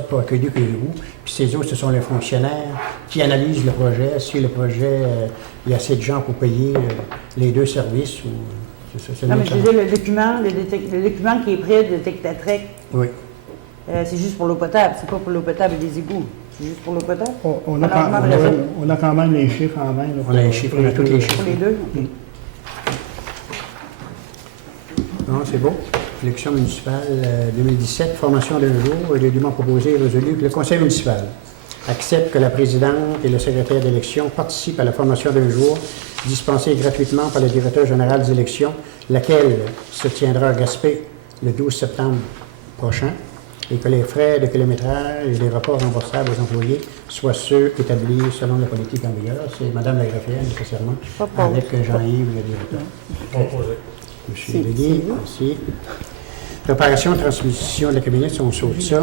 pour accueillir que les égouts. Puis ces autres, ce sont les fonctionnaires qui analysent le projet. Si le projet, il y a assez de gens pour payer les deux services. Non, mais je veux dire, le document qui est prêt de Tétatec, oui. C'est juste pour l'eau potable, c'est pas pour l'eau potable et les égouts. C'est juste pour l'eau potable? On a quand même les chiffres en main. On a les chiffres, on a tous les chiffres. Pour les deux? Non, c'est beau. Élection municipale 2017, formation d'un jour. Et l'élément proposé est résolu que le conseil municipal accepte que la présidente et le secrétaire d'élection participent à la formation d'un jour dispensée gratuitement par le directeur général des élections, laquelle se tiendra à Gaspé le 12 septembre prochain, et que les frais de kilométrage et les rapports remboursables aux employés soient ceux établis selon la politique en vigueur. C'est Mme la greffière, nécessairement, avec Jean-Yves, le directeur. Proposé. Monsieur Léguy, merci. Préparation, transmission de la cabinet, si on saute ça.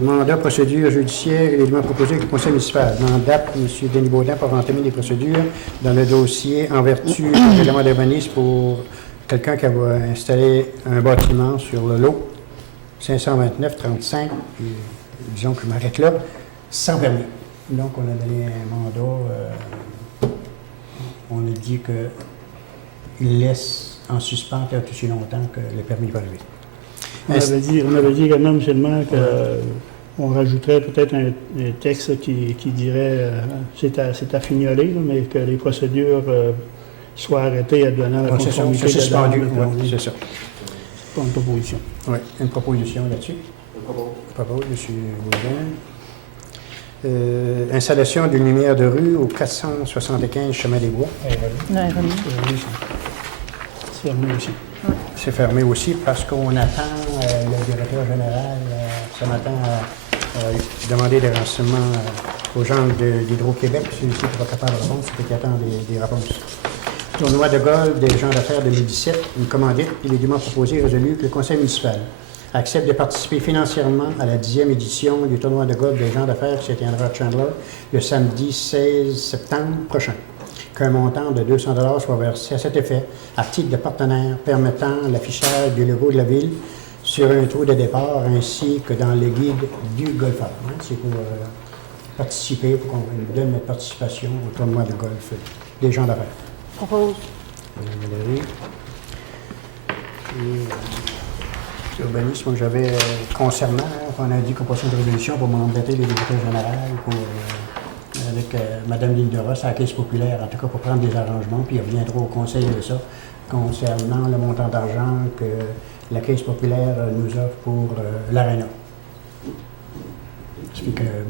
Mandat, procédure judiciaire, l'élément proposé avec le conseil municipal. Mandat, M. Denis Baudin pour entamer les procédures dans le dossier en vertu de l'élément d'urbanisme pour quelqu'un qui va installer un bâtiment sur le lot 529-35, disons que je m'arrête là, sans permis. Donc, on a donné un mandat, on a dit qu'il laisse en suspens aussi longtemps que le permis va arriver. On avait dit également, M. le maire, qu'on rajouterait peut-être un texte qui dirait, c'est à fignoler, là, mais que les procédures soient arrêtées advenant la conformité c'est suspendu, oui, c'est ça. Pas une proposition. Oui, une proposition là-dessus. Propose, M. Baudin. Installation d'une lumière de rue au 475 Chemin des Bois. Non, C'est fermé aussi. C'est fermé aussi parce qu'on attend le directeur général ce matin à demander des renseignements aux gens d'Hydro-Québec. Celui-ci n'est pas capable de répondre, c'est qu'il attend des réponses. Tournoi de golf des gens d'affaires 2017, une commandite, il est dûment proposé et résolu que le conseil municipal accepte de participer financièrement à la 10e édition du tournoi de golf des gens d'affaires qui se tiendra à Chandler le samedi 16 septembre prochain. Qu'un montant de 200 $ soit versé à cet effet, à titre de partenaire permettant l'affichage du logo de la ville sur un trou de départ ainsi que dans le guide du golfeur. C'est pour participer, pour qu'on nous donne notre participation au tournoi de golf des gens d'affaires. Propose. Valérie. Urbanisme, j'avais concernant, on a dit proposition de résolution pour mandater le directeur général pour avec Mme Lille-de-Ross à la Caisse populaire, en tout cas pour prendre des arrangements, puis il reviendra au conseil de ça, concernant le montant d'argent que la Caisse populaire nous offre pour l'aréna.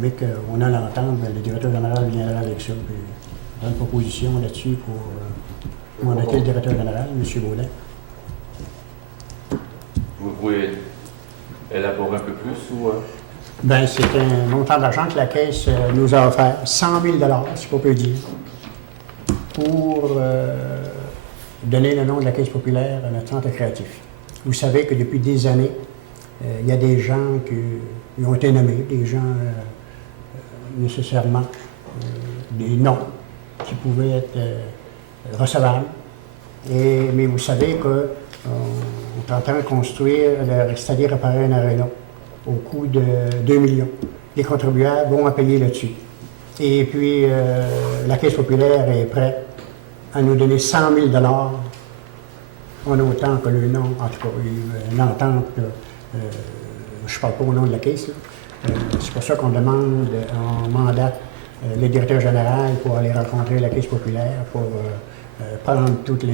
Mais qu'on a l'entente, le directeur général viendra avec ça, puis on a une proposition là-dessus pour mandater le directeur général, M. Baudin. Vous pouvez élaborer un peu plus ou... Bien, c'est un montant d'argent que la Caisse nous a offert, 100 000 $, si on peut dire, pour donner le nom de la Caisse populaire à notre centre créatif. Vous savez que depuis des années, il y a des gens qui ont été nommés, des gens nécessairement, des noms qui pouvaient être recevables. Mais vous savez qu'on est en train de construire, c'est-à-dire réparer un aréna au coût de 2 millions. Les contribuables vont à payer là-dessus. Et puis, la Caisse populaire est prête à nous donner 100 000 $, en autant que le nom, en tout cas, une entente, je ne parle pas au nom de la Caisse, c'est pour ça qu'on demande, on mandate le directeur général pour aller rencontrer la Caisse populaire, pour prendre toutes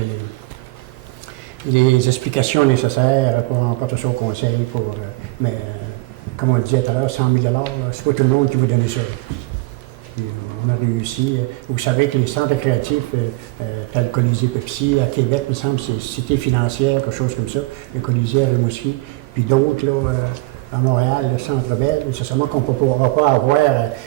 les explications nécessaires pour emporter ça au conseil, mais comme on le disait tout à l'heure, 100 000 $, c'est pas tout le monde qui va donner ça. Puis, on a réussi. Vous savez que les centres créatifs, tels Colisée Pepsi, à Québec, il me semble, c'est Cité financière, quelque chose comme ça, le Colisée à Rimouski, puis d'autres, là, à Montréal, le Centre Bell, nécessairement qu'on ne pourra pas avoir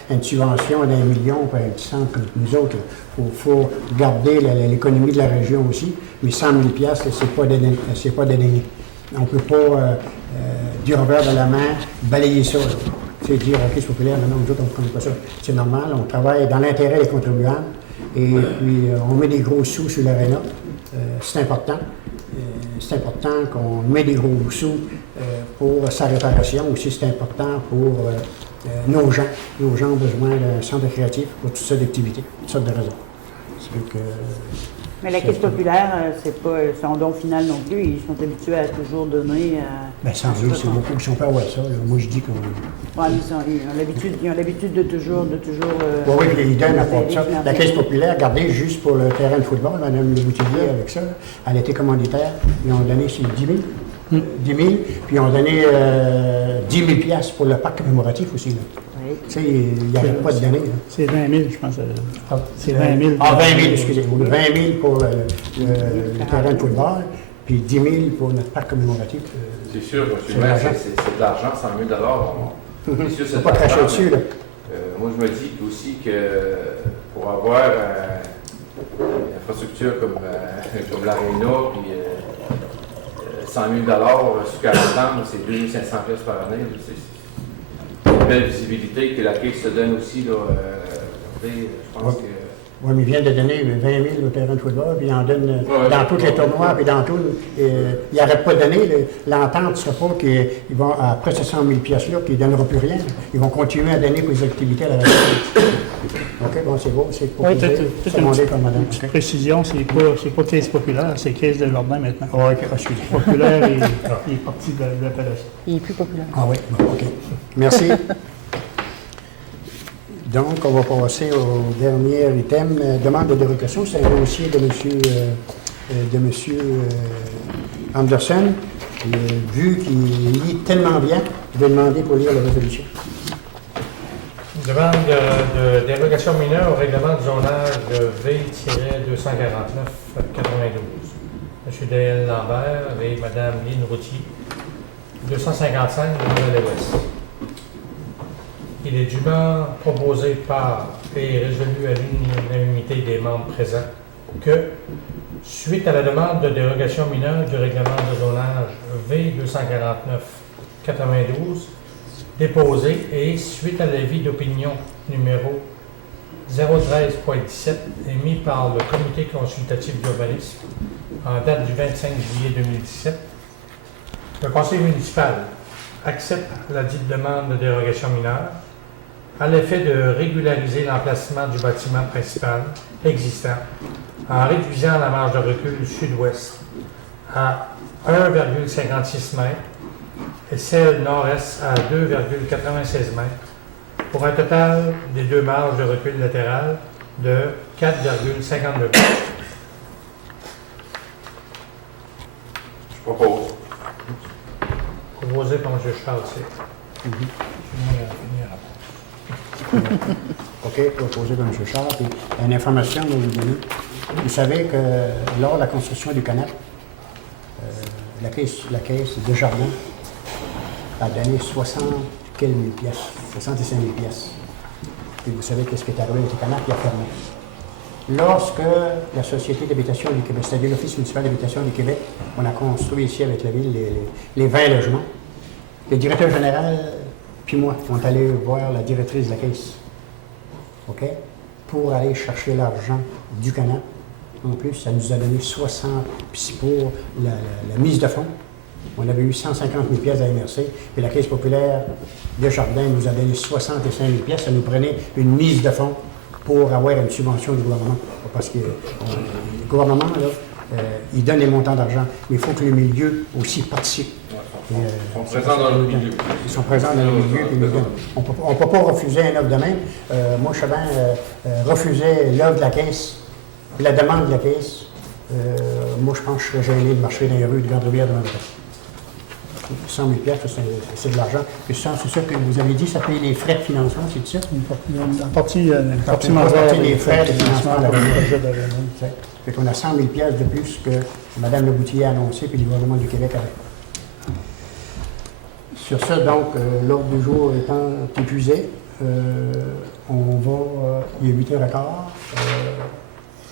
une subvention d'1 million pour un petit centre comme nous autres. Il faut garder l'économie de la région aussi, mais 100 000 $, c'est pas dédaigné. On ne peut pas, du revers de la main, balayer ça. C'est dire, OK, c'est populaire, non, nous autres, on ne connaît pas ça. C'est normal, on travaille dans l'intérêt des contribuables, et puis on met des gros sous sur l'aréna. C'est important. C'est important qu'on met des gros sous pour sa réparation. Aussi, c'est important pour nos gens. Nos gens ont besoin d'un centre créatif pour toutes sortes d'activités, toutes sortes de raisons. Mais la Caisse populaire, c'est pas son don final non plus. Ils sont habitués à toujours donner. Bien, sans doute, c'est beaucoup qui sont pas ouais ça. Moi, je dis que... Ouais, ils ont l'habitude de toujours. Oui, ils donnent à part ça. La Caisse populaire, regardez, juste pour le terrain de football, Mme Le Boutillier avec ça, elle était commanditaire. Ils ont donné, c'est 10 000. 10 000, puis ils ont donné 10 000 piastres pour le parc commémoratif aussi. Là. Oui. Tu sais, il n'y avait pas de données. C'est 20 000, je pense. C'est 20 000. Ah, 20 000, excusez-moi. 20 000 pour le terrain de football, puis 10 000 pour notre parc commémoratif. C'est sûr, M. le maire, c'est de l'argent, 100 000 Il ne c'est faut pas cracher dessus. Là. Moi, je me dis aussi que pour avoir une infrastructure comme l'Arena, puis 100 000 sur 40 ans, c'est 2 500 pièces par année. C'est une belle visibilité que la Caisse se donne aussi. Là, je pense que... Oui, mais ils viennent de donner 20 000 au terrain de football, puis ils en donnent dans tous les tournois, puis dans tout. Ils n'arrêtent pas de donner. L'entente ne sera pas qu'ils vont, après ces 100 000 pièces-là, qu'ils ne donneront plus rien. Ils vont continuer à donner pour les activités à la radio. OK, bon, c'est beau, c'est pour demandé par madame. Petite précision, c'est pas Caisse populaire, c'est Caisse de Jardin maintenant. OK, excusez. Populaire est parti de l'appellation. Il est plus populaire. Ah oui, bon, OK. Merci. Donc, on va passer au dernier item, demande de dérogation. C'est un dossier de M. Anderson. Vu qu'il lit tellement bien, je vais demander pour lire la résolution. Demande de dérogation mineure au règlement du zonage V-249-92. M. D.L. Lambert et Mme Lynne Routier, 255 Nouvelle-Ouest. Il est dûment proposé par et résolu à l'unanimité des membres présents que, suite à la demande de dérogation mineure du règlement de zonage V-249-92, déposé et suite à l'avis d'opinion numéro 013.17 émis par le Comité consultatif d'urbanisme en date du 25 juillet 2017, le Conseil municipal accepte la dite demande de dérogation mineure à l'effet de régulariser l'emplacement du bâtiment principal existant en réduisant la marge de recul sud-ouest à 1,56 m et celle nord-est à 2,96 m pour un total des deux marges de recul latérales de 4,52 m. Je propose. Proposé par M. Charles C. OK, proposé par M. Charles. Puis, une information à vous donner. Vous savez que lors de la construction du canal, la caisse de Jardin a donné 65 000 pièces. Et vous savez qu'est-ce qui est arrivé avec le canal qui a fermé. Lorsque la Société d'habitation du Québec, c'est-à-dire l'Office municipal d'habitation du Québec, on a construit ici avec la ville les 20 logements, le directeur général puis moi, on est allé voir la directrice de la caisse, OK, pour aller chercher l'argent du canal. En plus, ça nous a donné 60, puis pour la mise de fonds, on avait eu 150 000 pièces à MRC, puis la Caisse populaire de Jardin nous a donné 65 000 pièces. Ça nous prenait une mise de fonds pour avoir une subvention du gouvernement. Parce que le gouvernement, là, il donne les montants d'argent, mais il faut que le milieu aussi participe. Ils sont présents dans le milieu. Ils sont présents dans le milieu. On ne peut pas refuser un offre de même. Moi, je refusais l'offre de la Caisse, la demande de la Caisse. Moi, je pense que je serais gêné de marcher dans les rues de Gardrivière demain matin. 100 000 piastres, c'est de l'argent. C'est ça que vous avez dit, ça paye les frais de financement, c'est ça? Une partie des frais de financement de la Fait qu'on a 100 000 piastres de plus que Mme Le Boutillier a annoncé, puis le gouvernement du Québec avait. Sur ça, donc, l'ordre du jour étant épuisé, on va, il est 8h15,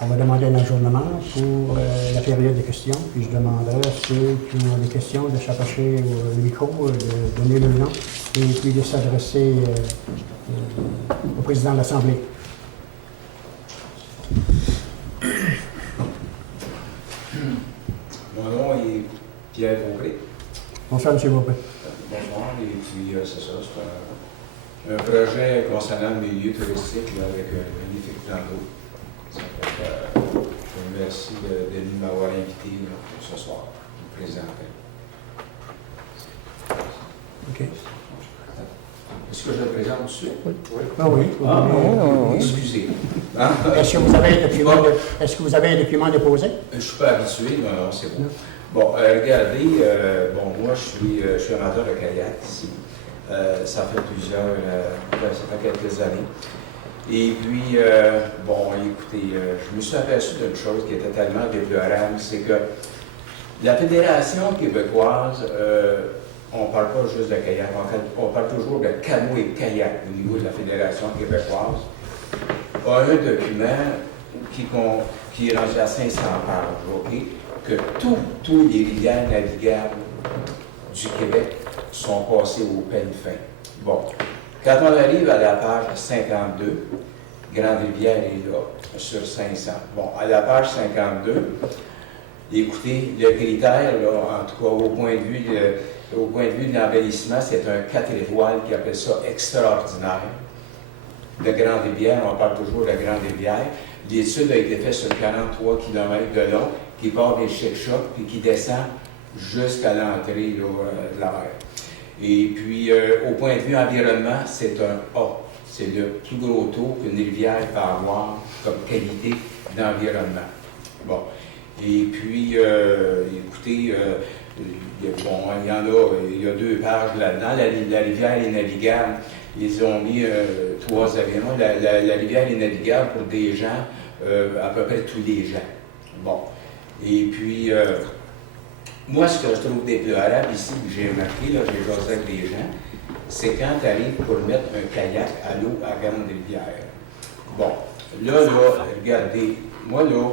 on va demander un ajournement pour la période de questions, puis je demanderai à ceux qui ont des questions de s'approcher au micro, de donner le nom, et puis de s'adresser au président de l'Assemblée. Mon nom est Pierre Beaupré. Bonsoir, M. Beaupré. Bonsoir, et puis c'est ça, c'est un projet concernant le milieu touristique là, avec un magnifique plan d'eau. Je vais merci de m'avoir invité là, pour ce soir, pour me présenter. OK. Est-ce que je le présente tout de suite? Oui. Ah oui. Ah, oui. Excusez. Hein? Est-ce que vous avez un document déposé? Je ne suis pas habitué, mais non, c'est bon. Bon, regardez, moi, je suis amateur de kayak ici. Ça fait ça fait quelques années. Et puis, écoutez, je me suis aperçu d'une chose qui était tellement déplorable, c'est que la Fédération québécoise, on ne parle pas juste de kayak, on parle toujours de canot et kayak au niveau de la Fédération québécoise, a un document qui est rendu à 500 pages, OK? Que tous les rivières navigables du Québec sont passées au peigne fin. Bon, quand on arrive à la page 52, Grande-Rivière est là, sur 500. Bon, à la page 52, écoutez, le critère, là, en tout cas au point de vue de l'embellissement, c'est un 4 étoiles qui appelle ça extraordinaire. De Grande-Rivière, on parle toujours de Grande-Rivière. L'étude a été faite sur 43 km de long, qui part des Chic-Chocs, puis qui descend jusqu'à l'entrée de la mer. Et puis, au point de vue environnement, c'est un A. C'est le plus gros taux qu'une rivière peut avoir comme qualité d'environnement. Bon. Et puis, écoutez, il y a 2 pages là-dedans. La rivière est navigable. Ils ont mis 3 éléments. La rivière est navigable pour des gens, à peu près tous les gens. Bon. Et puis, moi, ce que je trouve déplorable ici, que j'ai remarqué, là, j'ai jasé avec des gens, c'est quand tu arrives pour mettre un kayak à l'eau à Grande-Rivière. Bon, là, regardez, moi, là,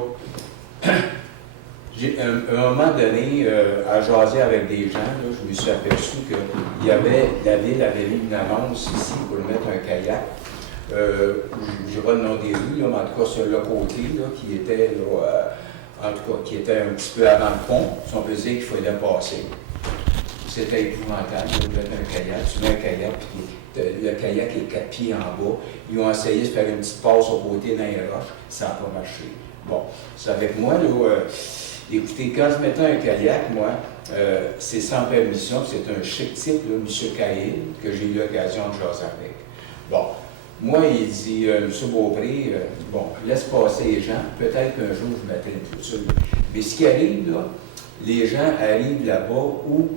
j'ai, à un moment donné, à jaser avec des gens, là, je me suis aperçu que la ville avait mis une annonce ici pour mettre un kayak. Je n'ai pas le nom des rues, là, mais en tout cas, sur le côté, là, qui était, là, en tout cas, qui était un petit peu avant le pont, si on peut dire qu'il fallait passer. C'était épouvantable, de mettre un kayak. Tu mets un kayak, puis le kayak est 4 pieds en bas. Ils ont essayé de faire une petite passe au côté dans les roches, ça n'a pas marché. Bon, c'est avec moi, là, écoutez, quand je mettais un kayak, moi, c'est sans permission, c'est un chic type, là, M. Cahill, que j'ai eu l'occasion de jaser avec. Bon, moi, il dit, M. Beaupré, laisse passer les gens, peut-être qu'un jour je mettrai une clôture. Mais ce qui arrive, là, les gens arrivent là-bas où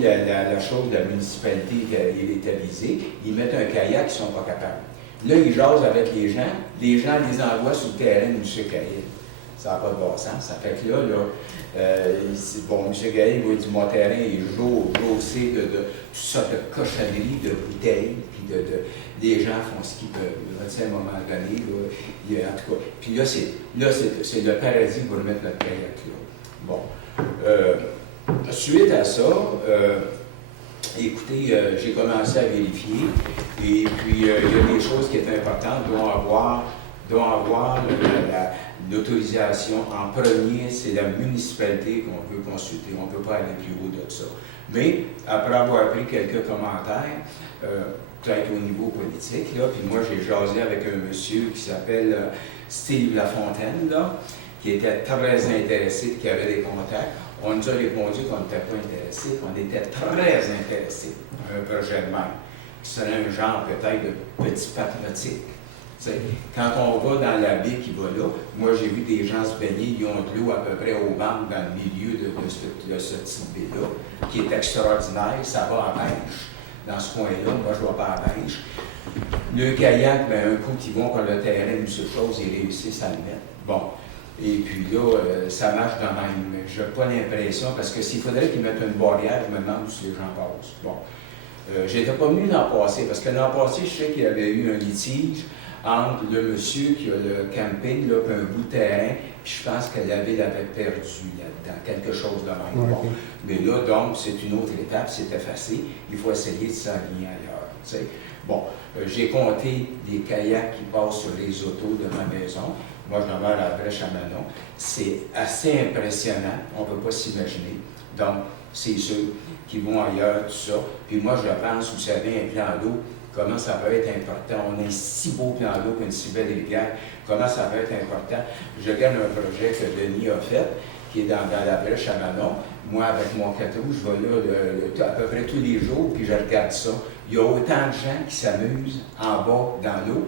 la chose de la municipalité est établisée, ils mettent un kayak, ils ne sont pas capables. Là, ils jasent avec les gens les envoient sur le terrain de M. Cahill. Ça n'a pas de bon sens. Ça fait que là, M. Cahill, il dit, mon terrain est jaussé de toutes sortes de cochonneries, de bouteilles, puis les gens font ce qu'ils peuvent. À un moment donné, là, en tout cas. Puis là, c'est le paradis pour mettre notre kayak là. Bon. Suite à ça, écoutez, j'ai commencé à vérifier, et puis il y a des choses qui étaient importantes, doit avoir l'autorisation. En premier, c'est la municipalité qu'on veut consulter, on ne peut pas aller plus haut de ça. Mais après avoir pris quelques commentaires, peut-être au niveau politique, là, puis moi j'ai jasé avec un monsieur qui s'appelle Steve Lafontaine, là, qui était très intéressé, qui avait des contacts. On nous a répondu qu'on n'était pas intéressé, qu'on était très intéressé à un projet de même, qui serait un genre peut-être de petit patriotique. T'sais, quand on va dans la baie qui va là, moi j'ai vu des gens se baigner, ils ont de l'eau à peu près au banc dans le milieu de ce type baie-là, qui est extraordinaire, ça va à pêche. Dans ce coin-là, moi je ne vais pas à pêche. Le kayak, un coup qu'ils vont par le terrain, une seule chose, ils réussissent à le mettre. Bon. Et puis là, ça marche de même. Je n'ai pas l'impression, parce que s'il faudrait qu'ils mettent une barrière, je me demande où les gens passent. Bon. J'étais pas venu l'an passé, parce que l'an passé, je sais qu'il y avait eu un litige entre le monsieur qui a le camping, là, puis un bout de terrain, puis je pense que la ville avait perdu là-dedans, quelque chose de même. Ouais, bon. okay. Mais là, donc, c'est une autre étape, c'est effacé. Il faut essayer de s'aligner ailleurs. T'sais. Bon, j'ai compté les kayaks qui passent sur les autos de ma maison. Moi, je demeure à la Brèche à Manon. C'est assez impressionnant, on ne peut pas s'imaginer. Donc, c'est ceux qui vont ailleurs, tout ça. Puis moi, je pense, vous savez, un plan d'eau comment ça va être important. On a un si beau plan d'eau, une si belle rivière, comment ça va être important. Je regarde un projet que Denis a fait, qui est dans la brèche à Manon. Moi, avec mon 4 roues, je vais là à peu près tous les jours, puis je regarde ça. Il y a autant de gens qui s'amusent en bas, dans l'eau,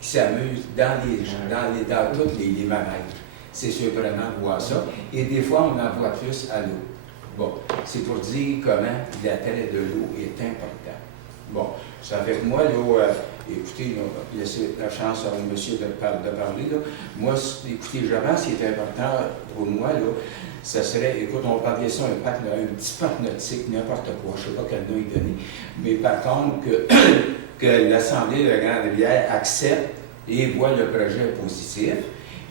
qui s'amusent dans tous les manèges. C'est surprenant de voir ça. Et des fois, on en voit plus à l'eau. Bon, c'est pour dire comment l'attrait de l'eau est important. Bon, ça fait que moi, là, écoutez, laissez la chance à monsieur de parler. Là. Moi, écoutez, je pense qu'il est important pour moi, là, ça serait, écoute, on va parler ça, un petit parc nautique, n'importe quoi, je ne sais pas quel nom il donner, mais par contre, que l'Assemblée de Grande-Rivière accepte et voit le projet positif.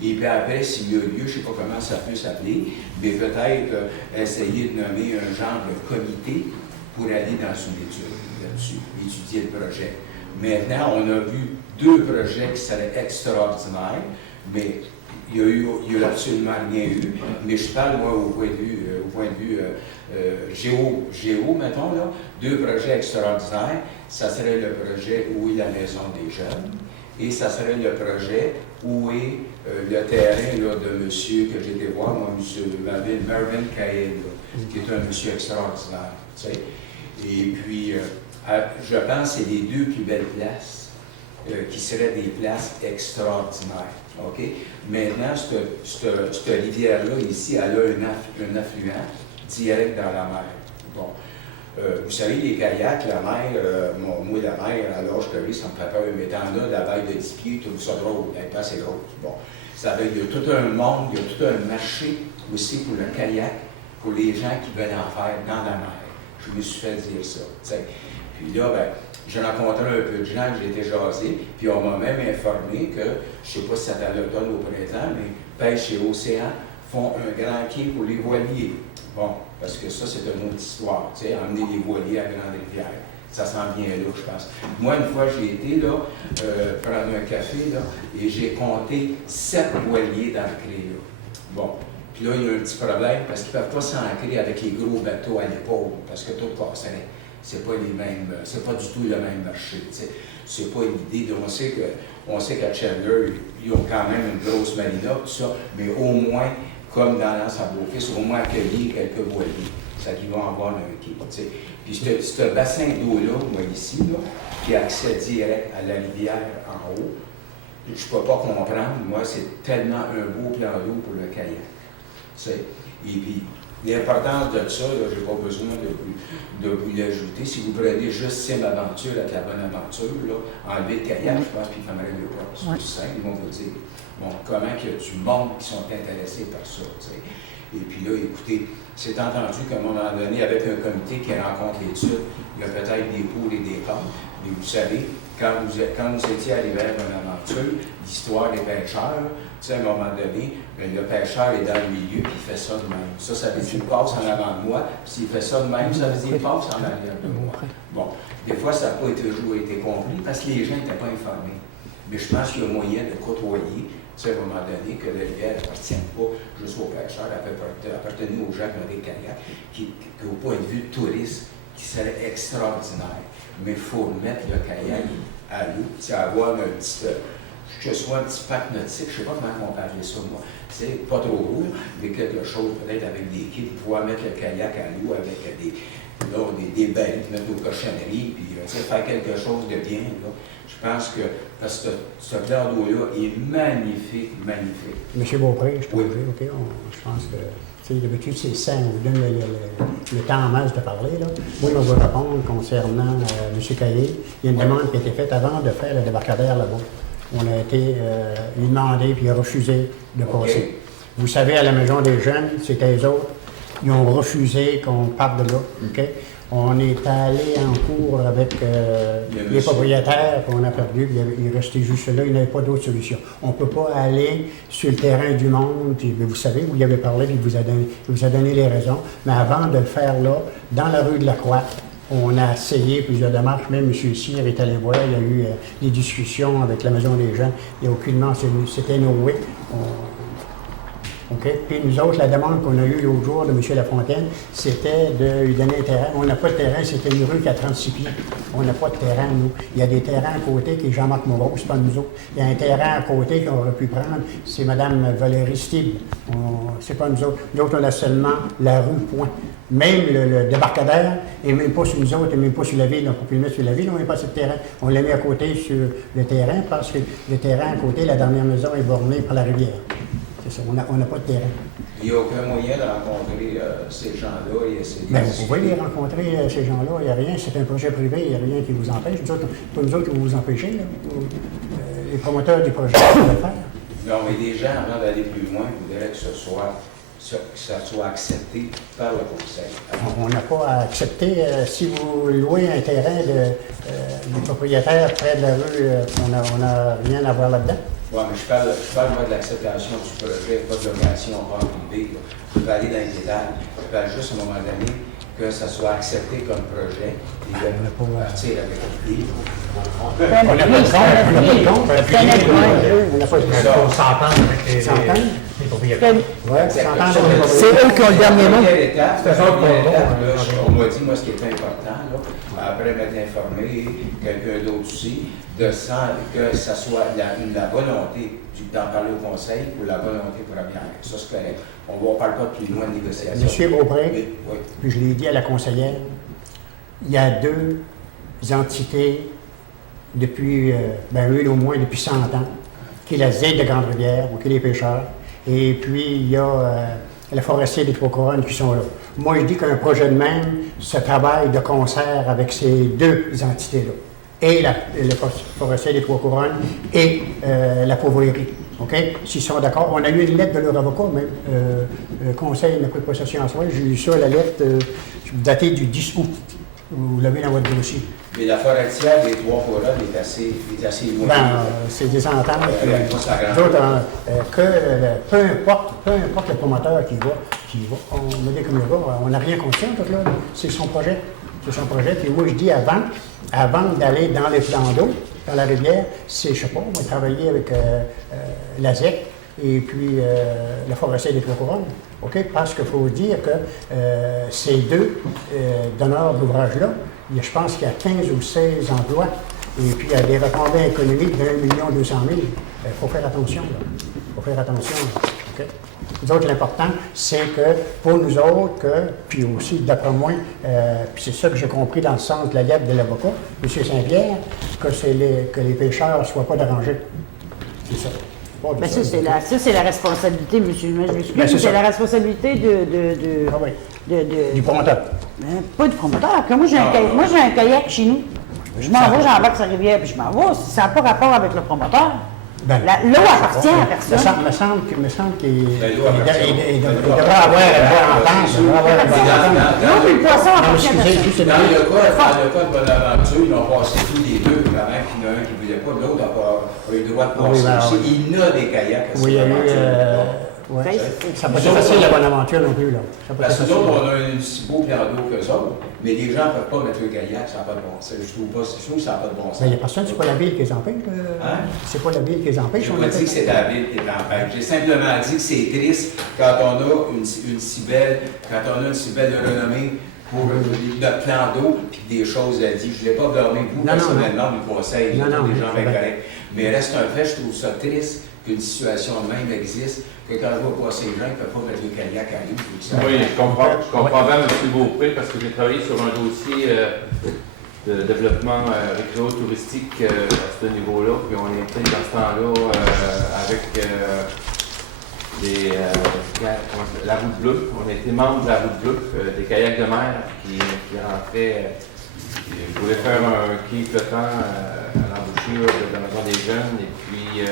Et puis après, s'il y a lieu, je ne sais pas comment ça peut s'appeler, mais peut-être essayer de nommer un genre de comité pour aller dans une étude là-dessus, étudier le projet. Maintenant, on a vu 2 projets qui seraient extraordinaires, mais il n'y a absolument rien eu. Mais je parle, moi, au point de vue géo, mettons, là, 2 projets extraordinaires. Ça serait le projet où est la maison des jeunes, et ça serait le projet où est le terrain là, de monsieur que j'ai été voir, moi, monsieur Marvin Cahill, qui est un monsieur extraordinaire. Tu sais. Et puis, je pense que c'est les 2 plus belles places qui seraient des places extraordinaires. OK? Maintenant, cette rivière-là, ici, elle a un affluent direct dans la mer. Bon. Vous savez, les kayaks, la mer, moi, la mer, à l'âge que j'ai, ça me fait peur, mais dans là, la vague de 10 pieds, tout ça drôle, elle n'est pas assez grosse. Bon. Ça veut dire, il y a tout un monde, il y a tout un marché aussi pour le kayak, pour les gens qui veulent en faire dans la mer. Je me suis fait dire ça. T'sais. Puis là, ben, j'ai rencontré un peu de gens, j'ai été jasé, puis on m'a même informé que, je ne sais pas si ça donne au présent, mais Pêche et Océan font un grand quai pour les voiliers. Bon, parce que ça, c'est une autre histoire, tu sais, emmener les voiliers à Grande-Rivière. Ça s'en vient là, je pense. Moi, une fois, j'ai été là, prendre un café, là, et j'ai compté 7 voiliers d'ancrés, là. Bon. Puis là, il y a un petit problème, parce qu'ils ne peuvent pas s'ancrer avec les gros bateaux à l'épaule, parce que tout passerait. C'est pas les mêmes, c'est pas du tout le même marché, tu sais. C'est pas une idée. On sait qu'à Chandler, ils ont quand même une grosse marina, tout ça, mais au moins, comme dans l'ensemble office, au moins accueillir quelques voiliers. Ça qu'ils vont avoir un quai, tu sais. Puis ce bassin d'eau-là, moi ici, là, qui a accès direct à la rivière en haut, je ne peux pas comprendre. Moi, c'est tellement un beau plan d'eau pour le kayak. Tu sais. Et puis, l'importance de ça, je n'ai pas besoin de vous l'ajouter. Si vous prenez juste Sim Aventure avec la bonne aventure, là, enlever le kayak, je pense qu'ils feraient le pas. C'est plus simple, ils vont vous dire. Bon, comment qu'il y a du monde qui sont intéressés par ça, tu sais. Et puis là, écoutez, c'est entendu qu'à un moment donné, avec un comité qui rencontre l'étude, il y a peut-être des pour et des contre, mais vous savez, quand vous étiez à l'hiver d'une aventure, l'histoire des pêcheurs, tu sais, à un moment donné, bien, le pêcheur est dans le milieu, puis il fait ça de même. Ça veut dire qu'il passe en avant de moi, puis s'il fait ça de même, ça veut dire qu'il passe en arrière de moi. Bon, des fois, ça n'a pas toujours été compris, parce que les gens n'étaient pas informés. Mais je pense qu'il y a moyen de côtoyer, tu sais, à un moment donné, que la rivière n'appartient pas juste aux pêcheurs, elle peut appartenir aux gens qui ont des kayaks, qui, au point de vue touriste, qui serait extraordinaire. Mais il faut mettre le kayak à l'eau, tu sais, avoir un petit, que ce soit un petit parc nautique, je ne sais pas comment on peut appeler ça, moi. Tu sais, pas trop gros, mais quelque chose peut-être avec des quais, pour pouvoir mettre le kayak à l'eau avec des barils, mettre aux cochonneries, puis tu sais, faire quelque chose de bien, là. Je pense que, parce que ce plan d'eau-là est magnifique, magnifique. M. Beaupré, je t'en prie, OK, je pense que, tu sais, d'habitude, c'est ça, on vous donne le temps en masse de parler, là. Moi, on va répondre concernant M. Caillé. Il y a une demande qui a été faite avant de faire le débarcadère là-bas. On a été lui demander, puis il a refusé de passer. Okay. Vous savez, à la Maison des Jeunes, c'était eux autres, ils ont refusé qu'on parte de là, OK? On est allé en cours avec les propriétaires, puis on a perdu, puis il restait juste là, il n'y avait pas d'autre solution. On ne peut pas aller sur le terrain du monde, puis vous savez, vous y avez parlé, puis il vous a donné les raisons, mais avant de le faire là, dans la rue de la Croix, on a essayé plusieurs démarches, même M. Cyr est allé voir, il y a eu des discussions avec la Maison des Jeunes, il n'y a aucunement, c'était noué. OK? Puis nous autres, la demande qu'on a eue l'autre jour de M. Lafontaine, c'était de lui donner un terrain. On n'a pas de terrain, c'était une rue qui a 36 pieds. On n'a pas de terrain, nous. Il y a des terrains à côté qui est Jean-Marc Moreau, c'est pas nous autres. Il y a un terrain à côté qu'on aurait pu prendre, c'est Mme Valérie Stib. C'est pas nous autres. Nous autres, on a seulement la rue, point. Même le débarcadère n'est même pas sur nous autres, et même pas sur la ville. On peut plus le mettre sur la ville, on n'a pas sur le terrain. On l'a mis à côté sur le terrain parce que le terrain à côté, la dernière maison est bornée par la rivière. C'est ça, on n'a pas de terrain. Il n'y a aucun moyen de rencontrer ces gens-là et essayer de... Bien, vous pouvez les rencontrer, ces gens-là, il n'y a rien, c'est un projet privé, il n'y a rien qui vous empêche. Nous autres, pas nous autres qui vous empêchez, là. Les promoteurs du projet peuvent le faire. Non, mais les gens, avant d'aller plus loin, voudraient que ça soit accepté par le conseil. On n'a pas à accepter, si vous louez un terrain du propriétaire près de la rue, on n'a rien à voir là-dedans. Oui, mais je parle moi, de l'acceptation du projet, pas de location en part privée. Je peux aller dans les détails. Je parle juste à un moment donné que ça soit accepté comme projet et de partir avec l'idée. On n'a pas de compte, on n'a pas de compte. On s'entend avec les propriétaires. Oui, s'entendre. C'est eux qui ont le dernier mot. C'est ça on m'a dit, moi, ce qui est important, là, après m'être informé, quelqu'un d'autre aussi, que ça soit la volonté d'en parler au conseil ou la volonté première. Ça, c'est correct. On ne parle pas plus loin de négociation. Monsieur Beaupré, Oui. puis je l'ai dit à la conseillère, il y a deux entités depuis, une au moins depuis 100 ans, qui est la ZEC de Grande-Rivière, ou qui est les pêcheurs, et puis il y a la forestier des Trois-Couronnes qui sont là. Moi, je dis qu'un projet de même se travaille de concert avec ces deux entités-là, et le forestier des Trois-Couronnes et la pauvrerie. OK? S'ils sont d'accord, on a eu une lettre de leur avocat, même. Le conseil n'a pas de possession en soi. J'ai lu ça, la lettre datée du 10 août. Vous l'avez dans votre dossier. Mais la forestière des Trois-Couronnes est assez loin. C'est des ententes. Peu importe le promoteur qui va, on me dit comme le gars, on n'a rien contre ça, tout là. C'est son projet. C'est son projet. Puis moi, je dis avant d'aller dans les plans d'eau, dans la rivière, je sais pas, on va travailler avec la ZEC et puis la forestière des Trois-Couronnes. OK? Parce qu'il faut dire que ces deux donneurs d'ouvrage-là, je pense qu'il y a 15 ou 16 emplois et puis il y a des retombées économiques de 1 200 000. Il faut faire attention, là. Il faut faire attention, là. OK? Nous autres, l'important, c'est que pour nous autres, puis aussi, d'après moi, puis c'est ça que j'ai compris dans le sens de la lettre de l'avocat, M. Saint-Pierre, que les pêcheurs ne soient pas dérangés. C'est ça. Ben ça, c'est la responsabilité, monsieur. Je m'excuse, c'est la responsabilité du promoteur. Pas du promoteur. Moi, j'ai un kayak chez nous. Je m'en vais, j'embarque sur la rivière, puis je m'en vais. Ça n'a pas rapport avec le promoteur. L'eau appartient à personne. Il me semble qu'il devrait avoir une entente. Non, mais le poisson appartient à personne. Dans le cas de Bonaventure, ils ont passé tous les deux, quand même, qu'il y en a un qui ne voulait pas, l'autre a eu le droit de passer aussi. Il y a des kayaks à oui, il y a eu... Ça n'a pas été facile, la Bonaventure non plus, là. Parce que nous autres, on a un si beau plan d'eau qu'eux autres, mais les gens ne peuvent pas mettre le kayak, ça n'a pas de bon sens. Je trouve que ça n'a pas de bon sens. Mais il n'y a personne, c'est pas la ville qui les empêche. C'est pas la ville qui les empêche. Je n'ai pas dit que c'est la ville qui les empêche. J'ai simplement dit que c'est triste quand on a une si belle renommée pour notre plan d'eau, puis des choses à dire. Je ne l'ai pas blâmé, vous, personnellement, du conseil, des gens bien corrects. Mais reste un fait, je trouve ça triste qu'une situation de même existe, que quand je vois passer les gens, ils ne peuvent pas mettre le kayak à l'eau. Oui, je comprends bien, M. Beaupré, parce que j'ai travaillé sur un dossier de développement récréo-touristique à ce niveau-là, puis on était dans ce temps-là avec la Route Bleue. On a été membre de la Route Bleue, des kayaks de mer qui rentraient. Je voulais faire un quai flottant à l'embouchure de la Maison des Jeunes, et puis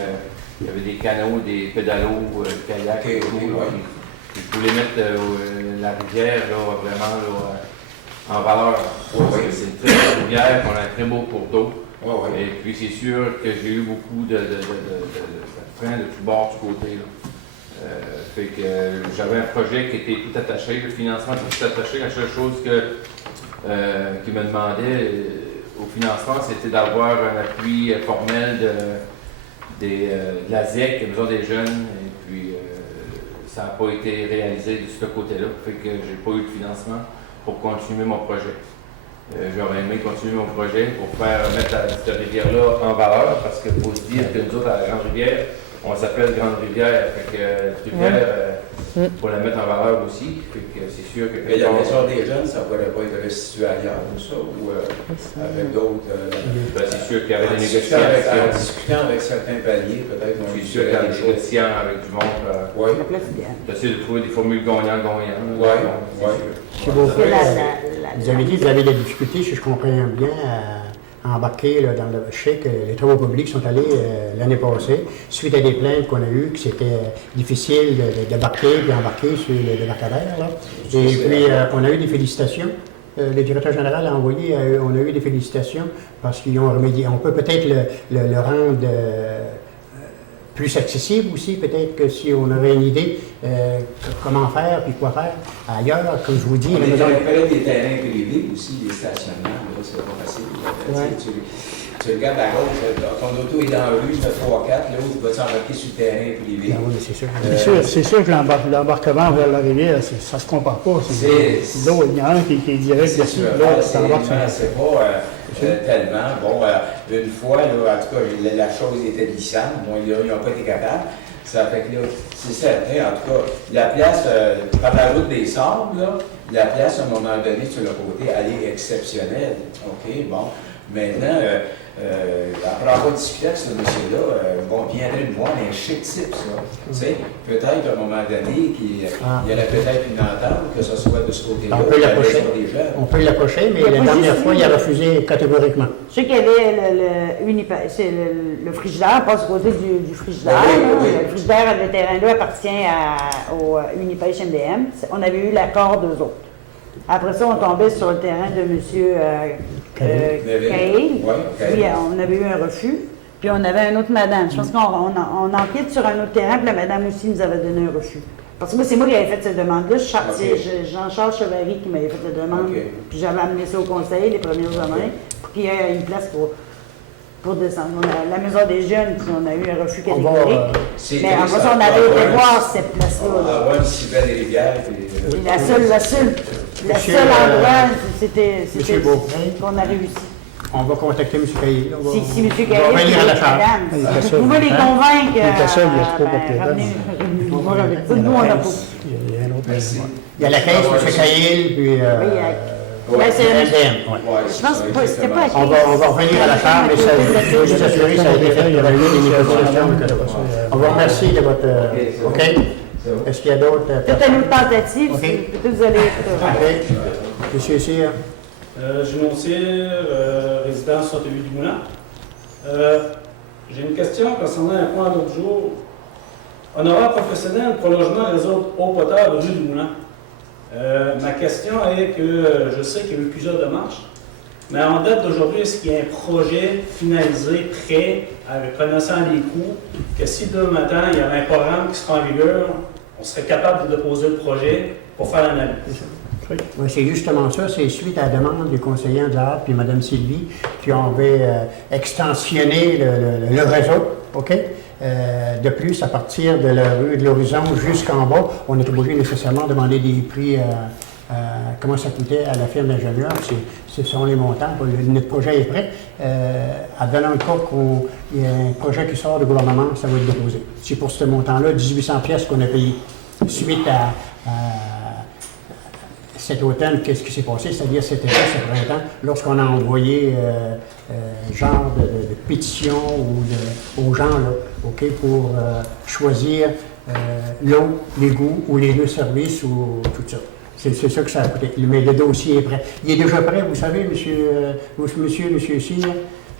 il y avait des canots, des pédalos, kayaks, et tout. Je voulais mettre la rivière vraiment en valeur. Parce que c'est une très belle rivière, on a un très beau cours d'eau. Et puis c'est sûr que j'ai eu beaucoup de freins de tout bord du côté. Fait que j'avais un projet qui était tout attaché, le financement était tout attaché. La seule chose qui me demandait au financement, c'était d'avoir un appui formel de la ZEC, la Maison des Jeunes, et puis ça n'a pas été réalisé de ce côté-là. Fait que j'ai pas eu de financement pour continuer mon projet. J'aurais aimé continuer mon projet pour mettre cette rivière-là en valeur, parce qu'il faut se dire que nous autres, à la Grande-Rivière, on s'appelle Grande-Rivière. Fait que Rivière, faut la mettre en valeur aussi. Fait que c'est sûr que... Mais la maison des jeunes, ça ne pourrait pas être restitué ailleurs, ou ça, ou avec d'autres... Ben, c'est sûr qu'il y avait des négociations. En discutant avec certains paliers, peut-être... C'est sûr qu'en négociant avec du monde, oui. j'essaie de trouver des formules gagnant-gagnant. Oui, oui. M. Beaupré, vous avez dit que vous avez des difficultés, si je comprends bien, à embarquer là, dans le... Je sais que les travaux publics sont allés l'année passée, suite à des plaintes qu'on a eues, que c'était difficile d'embarquer et embarquer sur le débarcadère. Là. Et puis, on a eu des félicitations. Le directeur général a envoyé, on a eu des félicitations parce qu'ils ont remédié. On peut peut-être le rendre plus accessible aussi, peut-être que si on avait une idée comment faire puis quoi faire ailleurs, comme je vous dis. On est des terrains privés aussi, des stationnements, là, c'est pas facile. Ouais. Tu regardes à gauche, ton auto est dans la rue, tu fais 3-4, l'autre tu vas s'embarquer sur le terrain privé. Ah oui, c'est sûr. Que l'embarquement vers la rivière, ça ne se compare pas. L'autre, il y en a un qui est direct dessus, l'autre qui s'embarque sur c'est pas tellement. Bon, une fois, là, en tout cas, la chose était glissante. Bon, ils n'ont pas été capables. Ça fait que là, c'est certain, en tout cas, la place, par la route des Sables, là, la place, à un moment donné, sur le côté, elle est exceptionnelle. OK, bon. Maintenant, après avoir discuté avec ce monsieur-là, bon, viendrait de voir un chic type, ça. Tu sais, peut-être à un moment donné, qu'il y aurait peut-être une entente, que ce soit de ce côté-là. On peut l'approcher, mais la dernière fois, il a refusé catégoriquement. Je sais qu'il y avait le frigidaire, passe au côté du frigidaire. Le frigidaire, le terrain-là appartient au Unipêche MDM. On avait eu l'accord d'eux autres. Après ça, on tombait sur le terrain de M. Cahill. Puis on avait eu un refus. Puis on avait une autre madame. Je pense qu'on enquête sur un autre terrain, puis la madame aussi nous avait donné un refus. Parce que moi, c'est moi qui avais fait cette demande-là. C'est Jean-Charles Chevary qui m'avait fait la demande. Puis j'avais amené ça au conseil les premières années pour qu'il y ait une place pour descendre. La maison des jeunes, on a eu un refus catégorique. Mais en fait, on avait été voir cette place-là. On a une si belle rivière. La seule endroit, c'était qu'on a réussi. On va contacter M. Cahill. Si M. Cahill, on va venir à la charge. Vous pouvez les convaincre. Il était seul, il y a trop de nous, on n'a pas. Il y a la caisse, M. Cahill, puis... Je pense que c'était pas on va revenir à la charge, mais ça, je veux juste assurer que ça a été fait, il y aura eu des négociations. On vous remercie de votre... OK? Est-ce qu'il y a d'autres personnes? Peut-être une tentative, peut-être vous allez... Monsieur Cyr. Junot Cyr, résidence Saint-Élie du Moulin. J'ai une question concernant un point l'autre jour. Honoraire professionnel, prolongement réseau eau potable rue du Moulin. Ma question est que je sais qu'il y a eu plusieurs démarches, mais en date d'aujourd'hui, est-ce qu'il y a un projet finalisé, prêt, connaissant les coûts, que si demain matin, il y avait un programme qui sera en vigueur, on serait capable de déposer le projet pour faire l'analyse? Oui, c'est justement ça. C'est suite à la demande du conseiller Anzard puis Mme Sylvie qui ont extensionné le réseau. OK? De plus, à partir de la rue de l'Horizon jusqu'en bas, on est obligé nécessairement de demander des prix, comment ça coûtait à la firme d'ingénieurs. Ce sont les montants. Notre projet est prêt. Advenant le cas qu'il y a un projet qui sort du gouvernement, ça va être déposé. C'est pour ce montant-là, 1800 pièces qu'on a payé. Suite à cet automne, qu'est-ce qui s'est passé? C'est-à-dire cet été, ce printemps, lorsqu'on a envoyé genre de pétition aux gens là, okay, pour choisir l'eau, l'égout ou les deux services ou tout ça. C'est ça que ça a coûté. Mais le dossier est prêt. Il est déjà prêt, vous savez, monsieur Cyr.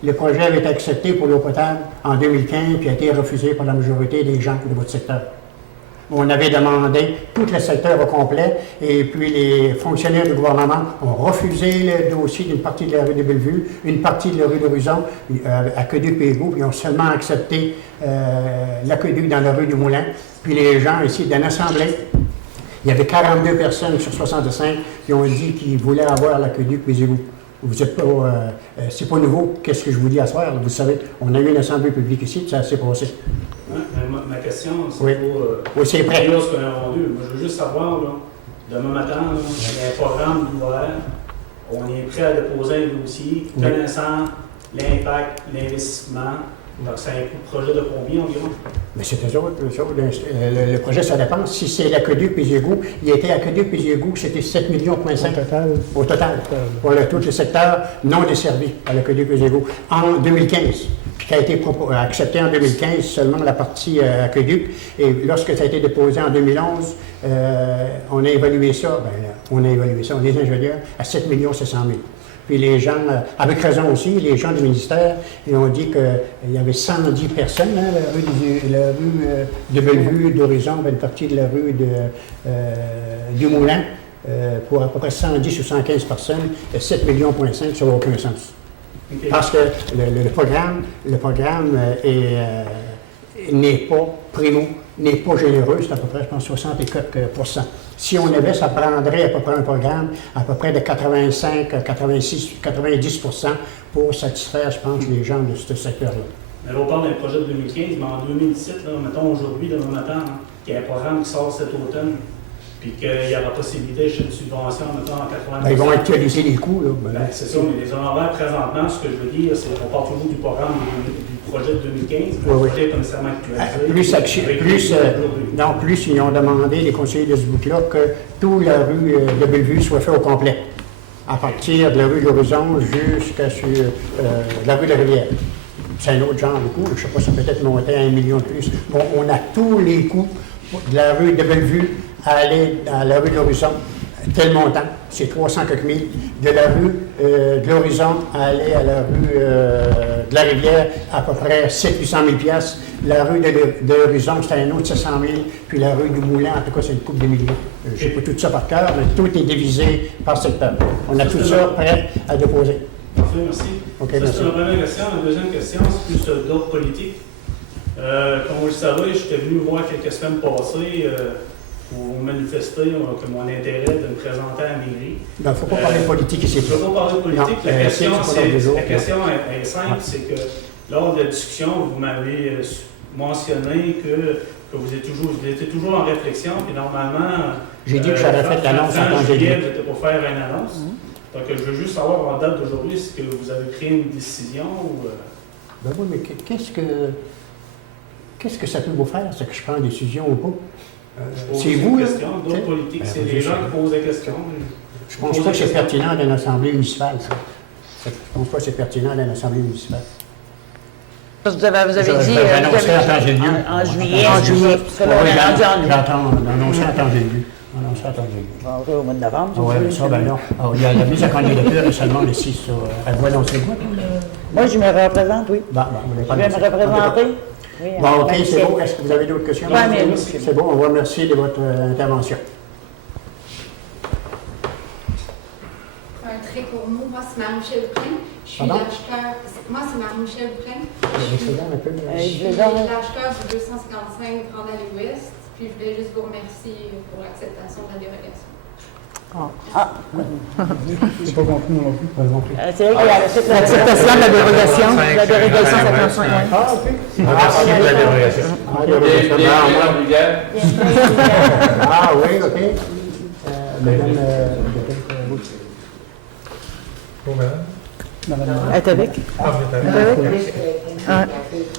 Le projet avait été accepté pour l'eau potable en 2015 puis a été refusé par la majorité des gens de votre secteur. On avait demandé tout le secteur au complet et puis les fonctionnaires du gouvernement ont refusé le dossier d'une partie de la rue de Bellevue, une partie de la rue d'Horizon, Aqueduc et Égout, puis ont seulement accepté l'aqueduc dans la rue du Moulin. Puis les gens ici, dans l'Assemblée, il y avait 42 personnes sur 65 qui ont dit qu'ils voulaient avoir l'aqueduc et les égouts. Vous êtes pas, c'est pas nouveau. Qu'est-ce que je vous dis à soir? Vous savez, on a eu une assemblée publique ici, ça s'est passé. Ma question, c'est Oui. pas Oui, c'est prêt. ce qu'on a rendu. Moi, je veux juste savoir, là, demain matin, là, il y a un programme ouvert, on est prêt à déposer un dossier, Oui. connaissant l'impact, l'investissement. Donc, c'est un coût de projet de combien environ? Mais c'est eux autres, le projet, ça dépend. Si c'est l'aqueduc puis les égouts, il était aqueduc puis les égouts, c'était 7,5 millions au total, pour tous les secteurs non desservis à l'aqueduc puis les égouts, en 2015. Puis qui a été accepté en 2015, seulement la partie aqueduc. Et lorsque ça a été déposé en 2011, on a évalué ça, on est ingénieurs, à 7 700 000. Puis les gens, avec raison aussi, les gens du ministère, ils ont dit qu'il y avait 110 personnes, hein, la rue de Bellevue, d'Horizon, une partie de la rue du Moulin, pour à peu près 110 ou 115 personnes, 7,5 millions, ça n'a aucun sens. Okay. Parce que le programme n'est pas primo, n'est pas généreux, c'est à peu près, je pense, 64%. Si on avait, ça prendrait à peu près un programme à peu près de 85, 86, 90% pour satisfaire, je pense, les gens de ce secteur-là. Mais là, on parle d'un projet de 2015, mais en 2017, là, mettons aujourd'hui, demain matin, qu'il y a un programme qui sort cet automne, puis qu'il y a la possibilité de une subvention, mettons, en 80%. Ils vont actualiser les coûts, là. C'est ça, mais les honoraires présentement, ce que je veux dire, c'est qu'on part toujours du programme du projet de 2015, mais le projet est pas nécessairement actualisé. Plus ils ont demandé, les conseillers de ce bout-là, que toute la rue de Bellevue soit faite au complet, à partir de la rue de l'Horizon jusqu'à sur la rue de la Rivière. C'est un autre genre de coût, je ne sais pas, ça peut être monté à 1 million de plus. Bon, on a tous les coûts de la rue de Bellevue à aller à la rue de l'Horizon, tel montant, c'est 300 quelques mille. De la rue de l'Horizon à aller à la rue de la Rivière, à peu près 700 000 piastres. La rue de l'Horizon, c'est un autre 700 000. Puis la rue du Moulin, en tout cas, c'est une coupe de millions. Je n'ai pas tout ça par cœur, mais tout est divisé par secteur. On a tout ça prêt à déposer. Parfait, merci. Okay, ça, merci. c'est la première question. La deuxième question, c'est plus d'ordre politique. Comme vous le savez, j'étais venu voir quelques semaines passées pour manifester mon intérêt de me présenter à la mairie. Il ne faut pas parler de politique ici. Je ne veux pas parler de politique. Non, la question est simple, c'est que lors de la discussion, vous m'avez mentionné que vous étiez toujours en réflexion, puis normalement... J'ai dit que j'avais fait l'annonce en temps juillet, vous étiez pour faire une annonce. Donc, je veux juste savoir en date d'aujourd'hui, est-ce que vous avez pris une décision ou... Ben oui, mais qu'est-ce que ça peut vous faire, c'est que je prends une décision ou pas? C'est vous, là? D'autres politiques, c'est les gens qui posent des questions. Je ne pense pas que c'est pertinent d'une assemblée municipale, ça. Je ne pense pas que c'est pertinent d'une assemblée municipale. Parce que vous avez dit... J'annoncerai en temps et lieu. En juillet. En juillet. J'entends annoncer en temps et lieu. Annoncer en temps et lieu. Au mois de novembre. Oui, ça, ben non. Il y a la mise à candidature seulement le 6. Elle doit annoncer quoi? Moi, je me représente, oui. Bon, je vais me représenter. Oui, bon, OK, c'est bon. Est-ce que vous avez d'autres questions? Oui, mais oui. C'est bon, on vous remercie de votre intervention. Un très court mot. Moi, c'est Marie-Michel Bouclin. Je suis l'acheteur. Moi, c'est Marie-Michel Bouclin. Je suis l'acheteur du 255 Grande Allée Ouest. Puis je voulais juste vous remercier pour l'acceptation de la dérogation. C'est pas compris non plus. C'est vrai qu'il y a l'acceptation de la dérogation. La dérogation, ça prend soin. Ah, OK. Merci pour la dérogation. Ah oui, OK. Madame, Elle est avec?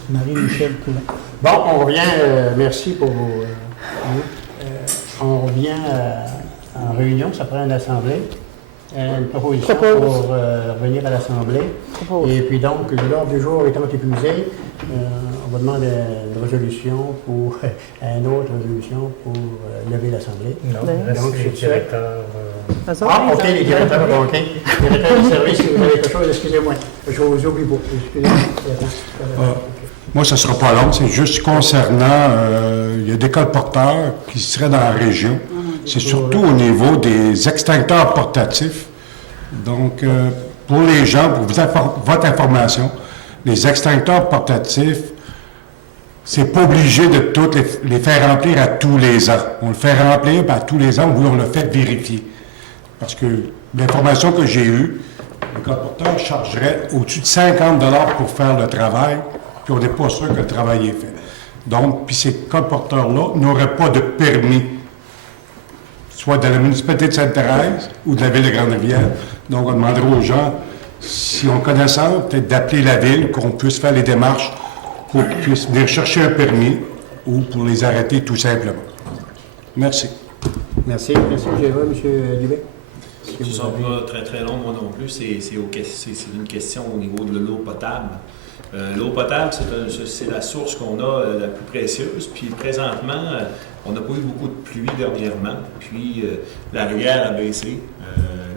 Marie-Michel Poulin. Bon, on revient, merci pour vos... on revient en réunion, ça prend une assemblée, une proposition pour revenir à l'assemblée. Et puis donc, l'ordre du jour étant épuisé, on va demander une résolution pour, une autre résolution pour lever l'assemblée. Donc, les directeurs... OK, les directeurs, OK. Les directeurs de service, si vous avez quelque chose, excusez-moi. Je vous oublie pas. Excusez-moi. Moi, ce ne sera pas long. C'est juste concernant, il y a des colporteurs qui seraient dans la région. C'est surtout au niveau des extincteurs portatifs. Donc, pour les gens, pour votre information, les extincteurs portatifs, c'est pas obligé de toutes les faire remplir à tous les ans. On le fait remplir à tous les ans, oui, on le fait vérifier. Parce que l'information que j'ai eue, le colporteur chargerait au-dessus de 50 $ pour faire le travail, puis on n'est pas sûr que le travail est fait. Donc, puis ces colporteurs-là n'auraient pas de permis, soit de la municipalité de Sainte-Thérèse ou de la ville de Grande-Rivière. Donc, on demanderait aux gens, si on connaissait, peut-être d'appeler la ville, qu'on puisse faire les démarches pour qu'ils puissent venir chercher un permis ou pour les arrêter tout simplement. Merci. Merci. Merci, Gérard. M. Dubé. Ce ne sera pas très très long, moi non plus. C'est une question au niveau de l'eau potable. L'eau potable, c'est la source qu'on a la plus précieuse. Puis présentement, on n'a pas eu beaucoup de pluie dernièrement. Puis la rivière a baissé.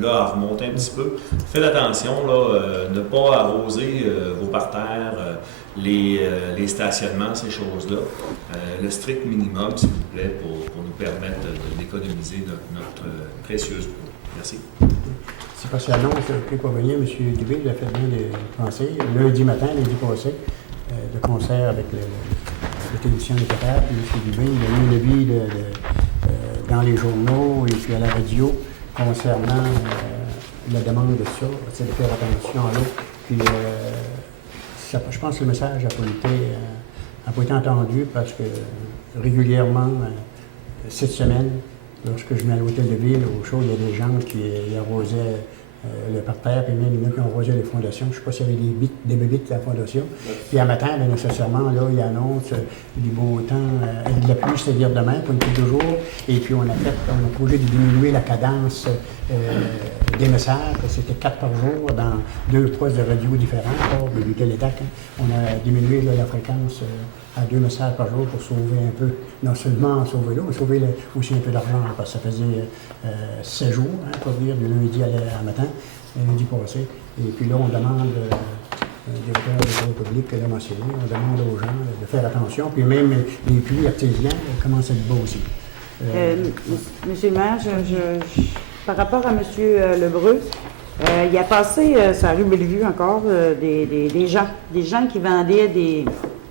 Là, a remonté un petit peu. Faites attention, là, ne pas arroser vos parterres, les stationnements, ces choses-là. Le strict minimum, s'il vous plaît, pour nous permettre d'économiser notre précieuse eau. Merci. C'est parce que l'annonce qui est venir, M. Dubé l'a fait bien de penser. Lundi matin, lundi passé, de concert avec le télévision des Potable, M. Dubé, il a eu une avis dans les journaux et puis à la radio concernant la demande de ça, c'est de faire attention à l'eau. Puis je pense que le message n'a pas été entendu parce que régulièrement, cette semaine, lorsque je venais à l'hôtel de ville, au show, il y a des gens qui arrosaient le parterre, puis même il y en a qui arrosaient les fondations. Je ne sais pas s'il y avait des bébites à la fondation. Puis un matin, bien nécessairement, là, il annonce du beau temps, de la pluie, c'est-à-dire demain, pour une couple de jours. Et puis on a projet de diminuer la cadence des messages. C'était 4 par jour dans 2 postes de radio différents, du Télétac. On a diminué là, la fréquence à 2 messages par jour pour sauver un peu, non seulement sauver l'eau, mais sauver aussi un peu d'argent, parce que ça faisait 16 jours, pour dire, du lundi à matin, lundi passé. Et puis là, on demande, le directeur des travaux publics l'a mentionné, on demande aux gens de faire attention, puis même les puits artésiens commencent à être bas aussi. Monsieur le maire, par rapport à M. Lebreu, il a passé sur la rue Bellevue encore des gens qui vendaient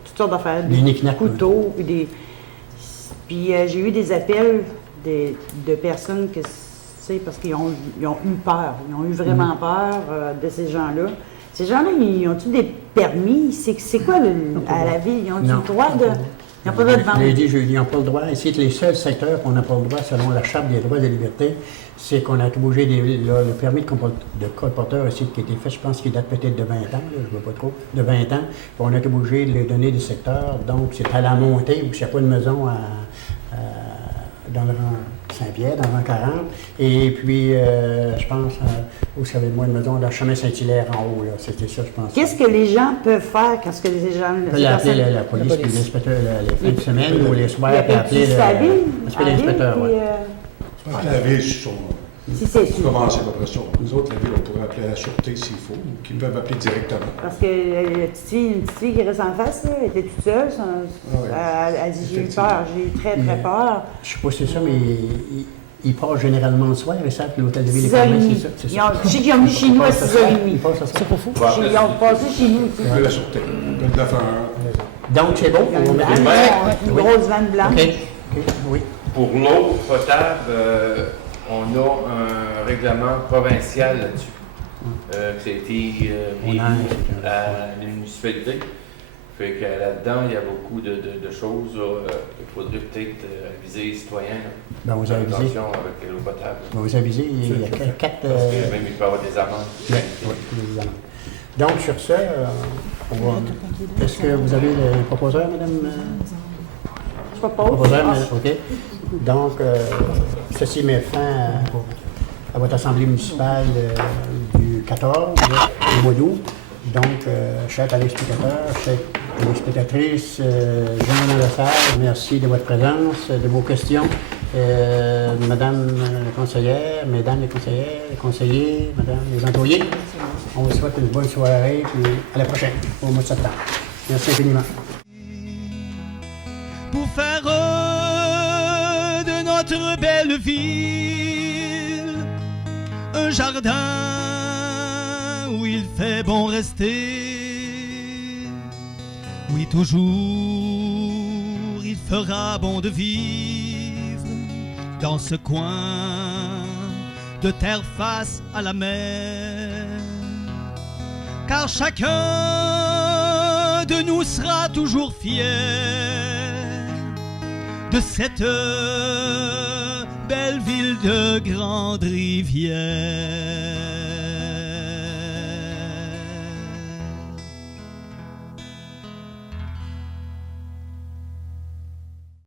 toutes sortes d'affaires, des couteaux, puis j'ai eu des appels de personnes que c'est parce qu'ils ont eu peur, ils ont eu vraiment peur de ces gens-là. Ces gens-là, ils ont-ils des permis? C'est quoi à la ville? Ils ont le droit de... Ils n'ont pas le droit de vendre. Je l'ai dit jeudi, ils n'ont pas le droit. Ici, les seuls secteurs qu'on n'a pas le droit, selon la Charte des droits et des libertés, c'est qu'on a obligé le permis de colporteur ici qui a été fait, je pense qu'il date peut-être de 20 ans, là, je ne vois pas trop, de 20 ans. Puis on a été obligé de les donner des secteurs. Donc, c'est à la montée où il n'y a pas de maison dans le rang Saint-Pierre, dans le rang 40. Et puis, je pense, où savez moi, une maison, dans le chemin Saint-Hilaire en haut, là. C'était ça, je pense. Qu'est-ce que les gens peuvent faire quand les gens... Ils peuvent appeler la police, puis l'inspecteur les fins de semaine ou les soirs, puis appeler l'inspecteur. La ville, sur si c'est sûr. Commencer à peu près ça. Nous autres, la ville, on pourrait appeler la sûreté s'il faut, ou qu'ils peuvent appeler directement. Parce que une petite fille qui reste en face, là, elle était toute seule. Elle dit, j'ai eu peur, j'ai eu très, très peur. Je ne sais pas si c'est ça, mais ils passent généralement le soir, ils savent que l'hôtel de ville est fermé, c'est ça. Je sais qu'ils ont mis chez nous à 6h30. C'est pas fou. Ils ont passé chez nous. La sûreté. Donc, c'est bon. Une grosse vanne blanche. Oui. Pour l'eau potable, on a un règlement provincial là-dessus. Qui a été mis à la municipalité. Fait que là-dedans, il y a beaucoup de choses. Il faudrait peut-être aviser les citoyens. Ben, vous avez avisé. Attention avec l'eau potable. Ben, vous avez avisé, il y a 4... Parce que même il peut y avoir des amendes. Oui, des amendes. Donc, sur ce, est-ce que vous avez le proposeur, madame? Je propose. Proposeur, OK. Donc, ceci met fin à votre assemblée municipale du 14, du mois d'août. Donc, chers téléspectateurs, chères téléspectatrices, gens dans la salle, merci de votre présence, de vos questions. Madame la conseillère, mesdames les conseillères, les conseillers, madame les employés, on vous souhaite une bonne soirée, puis à la prochaine, au mois de septembre. Merci infiniment. Pour faire de notre belle ville un jardin où il fait bon rester. Oui, toujours il fera bon de vivre dans ce coin de terre face à la mer. Car chacun de nous sera toujours fier de cette belle ville de Grande-Rivière.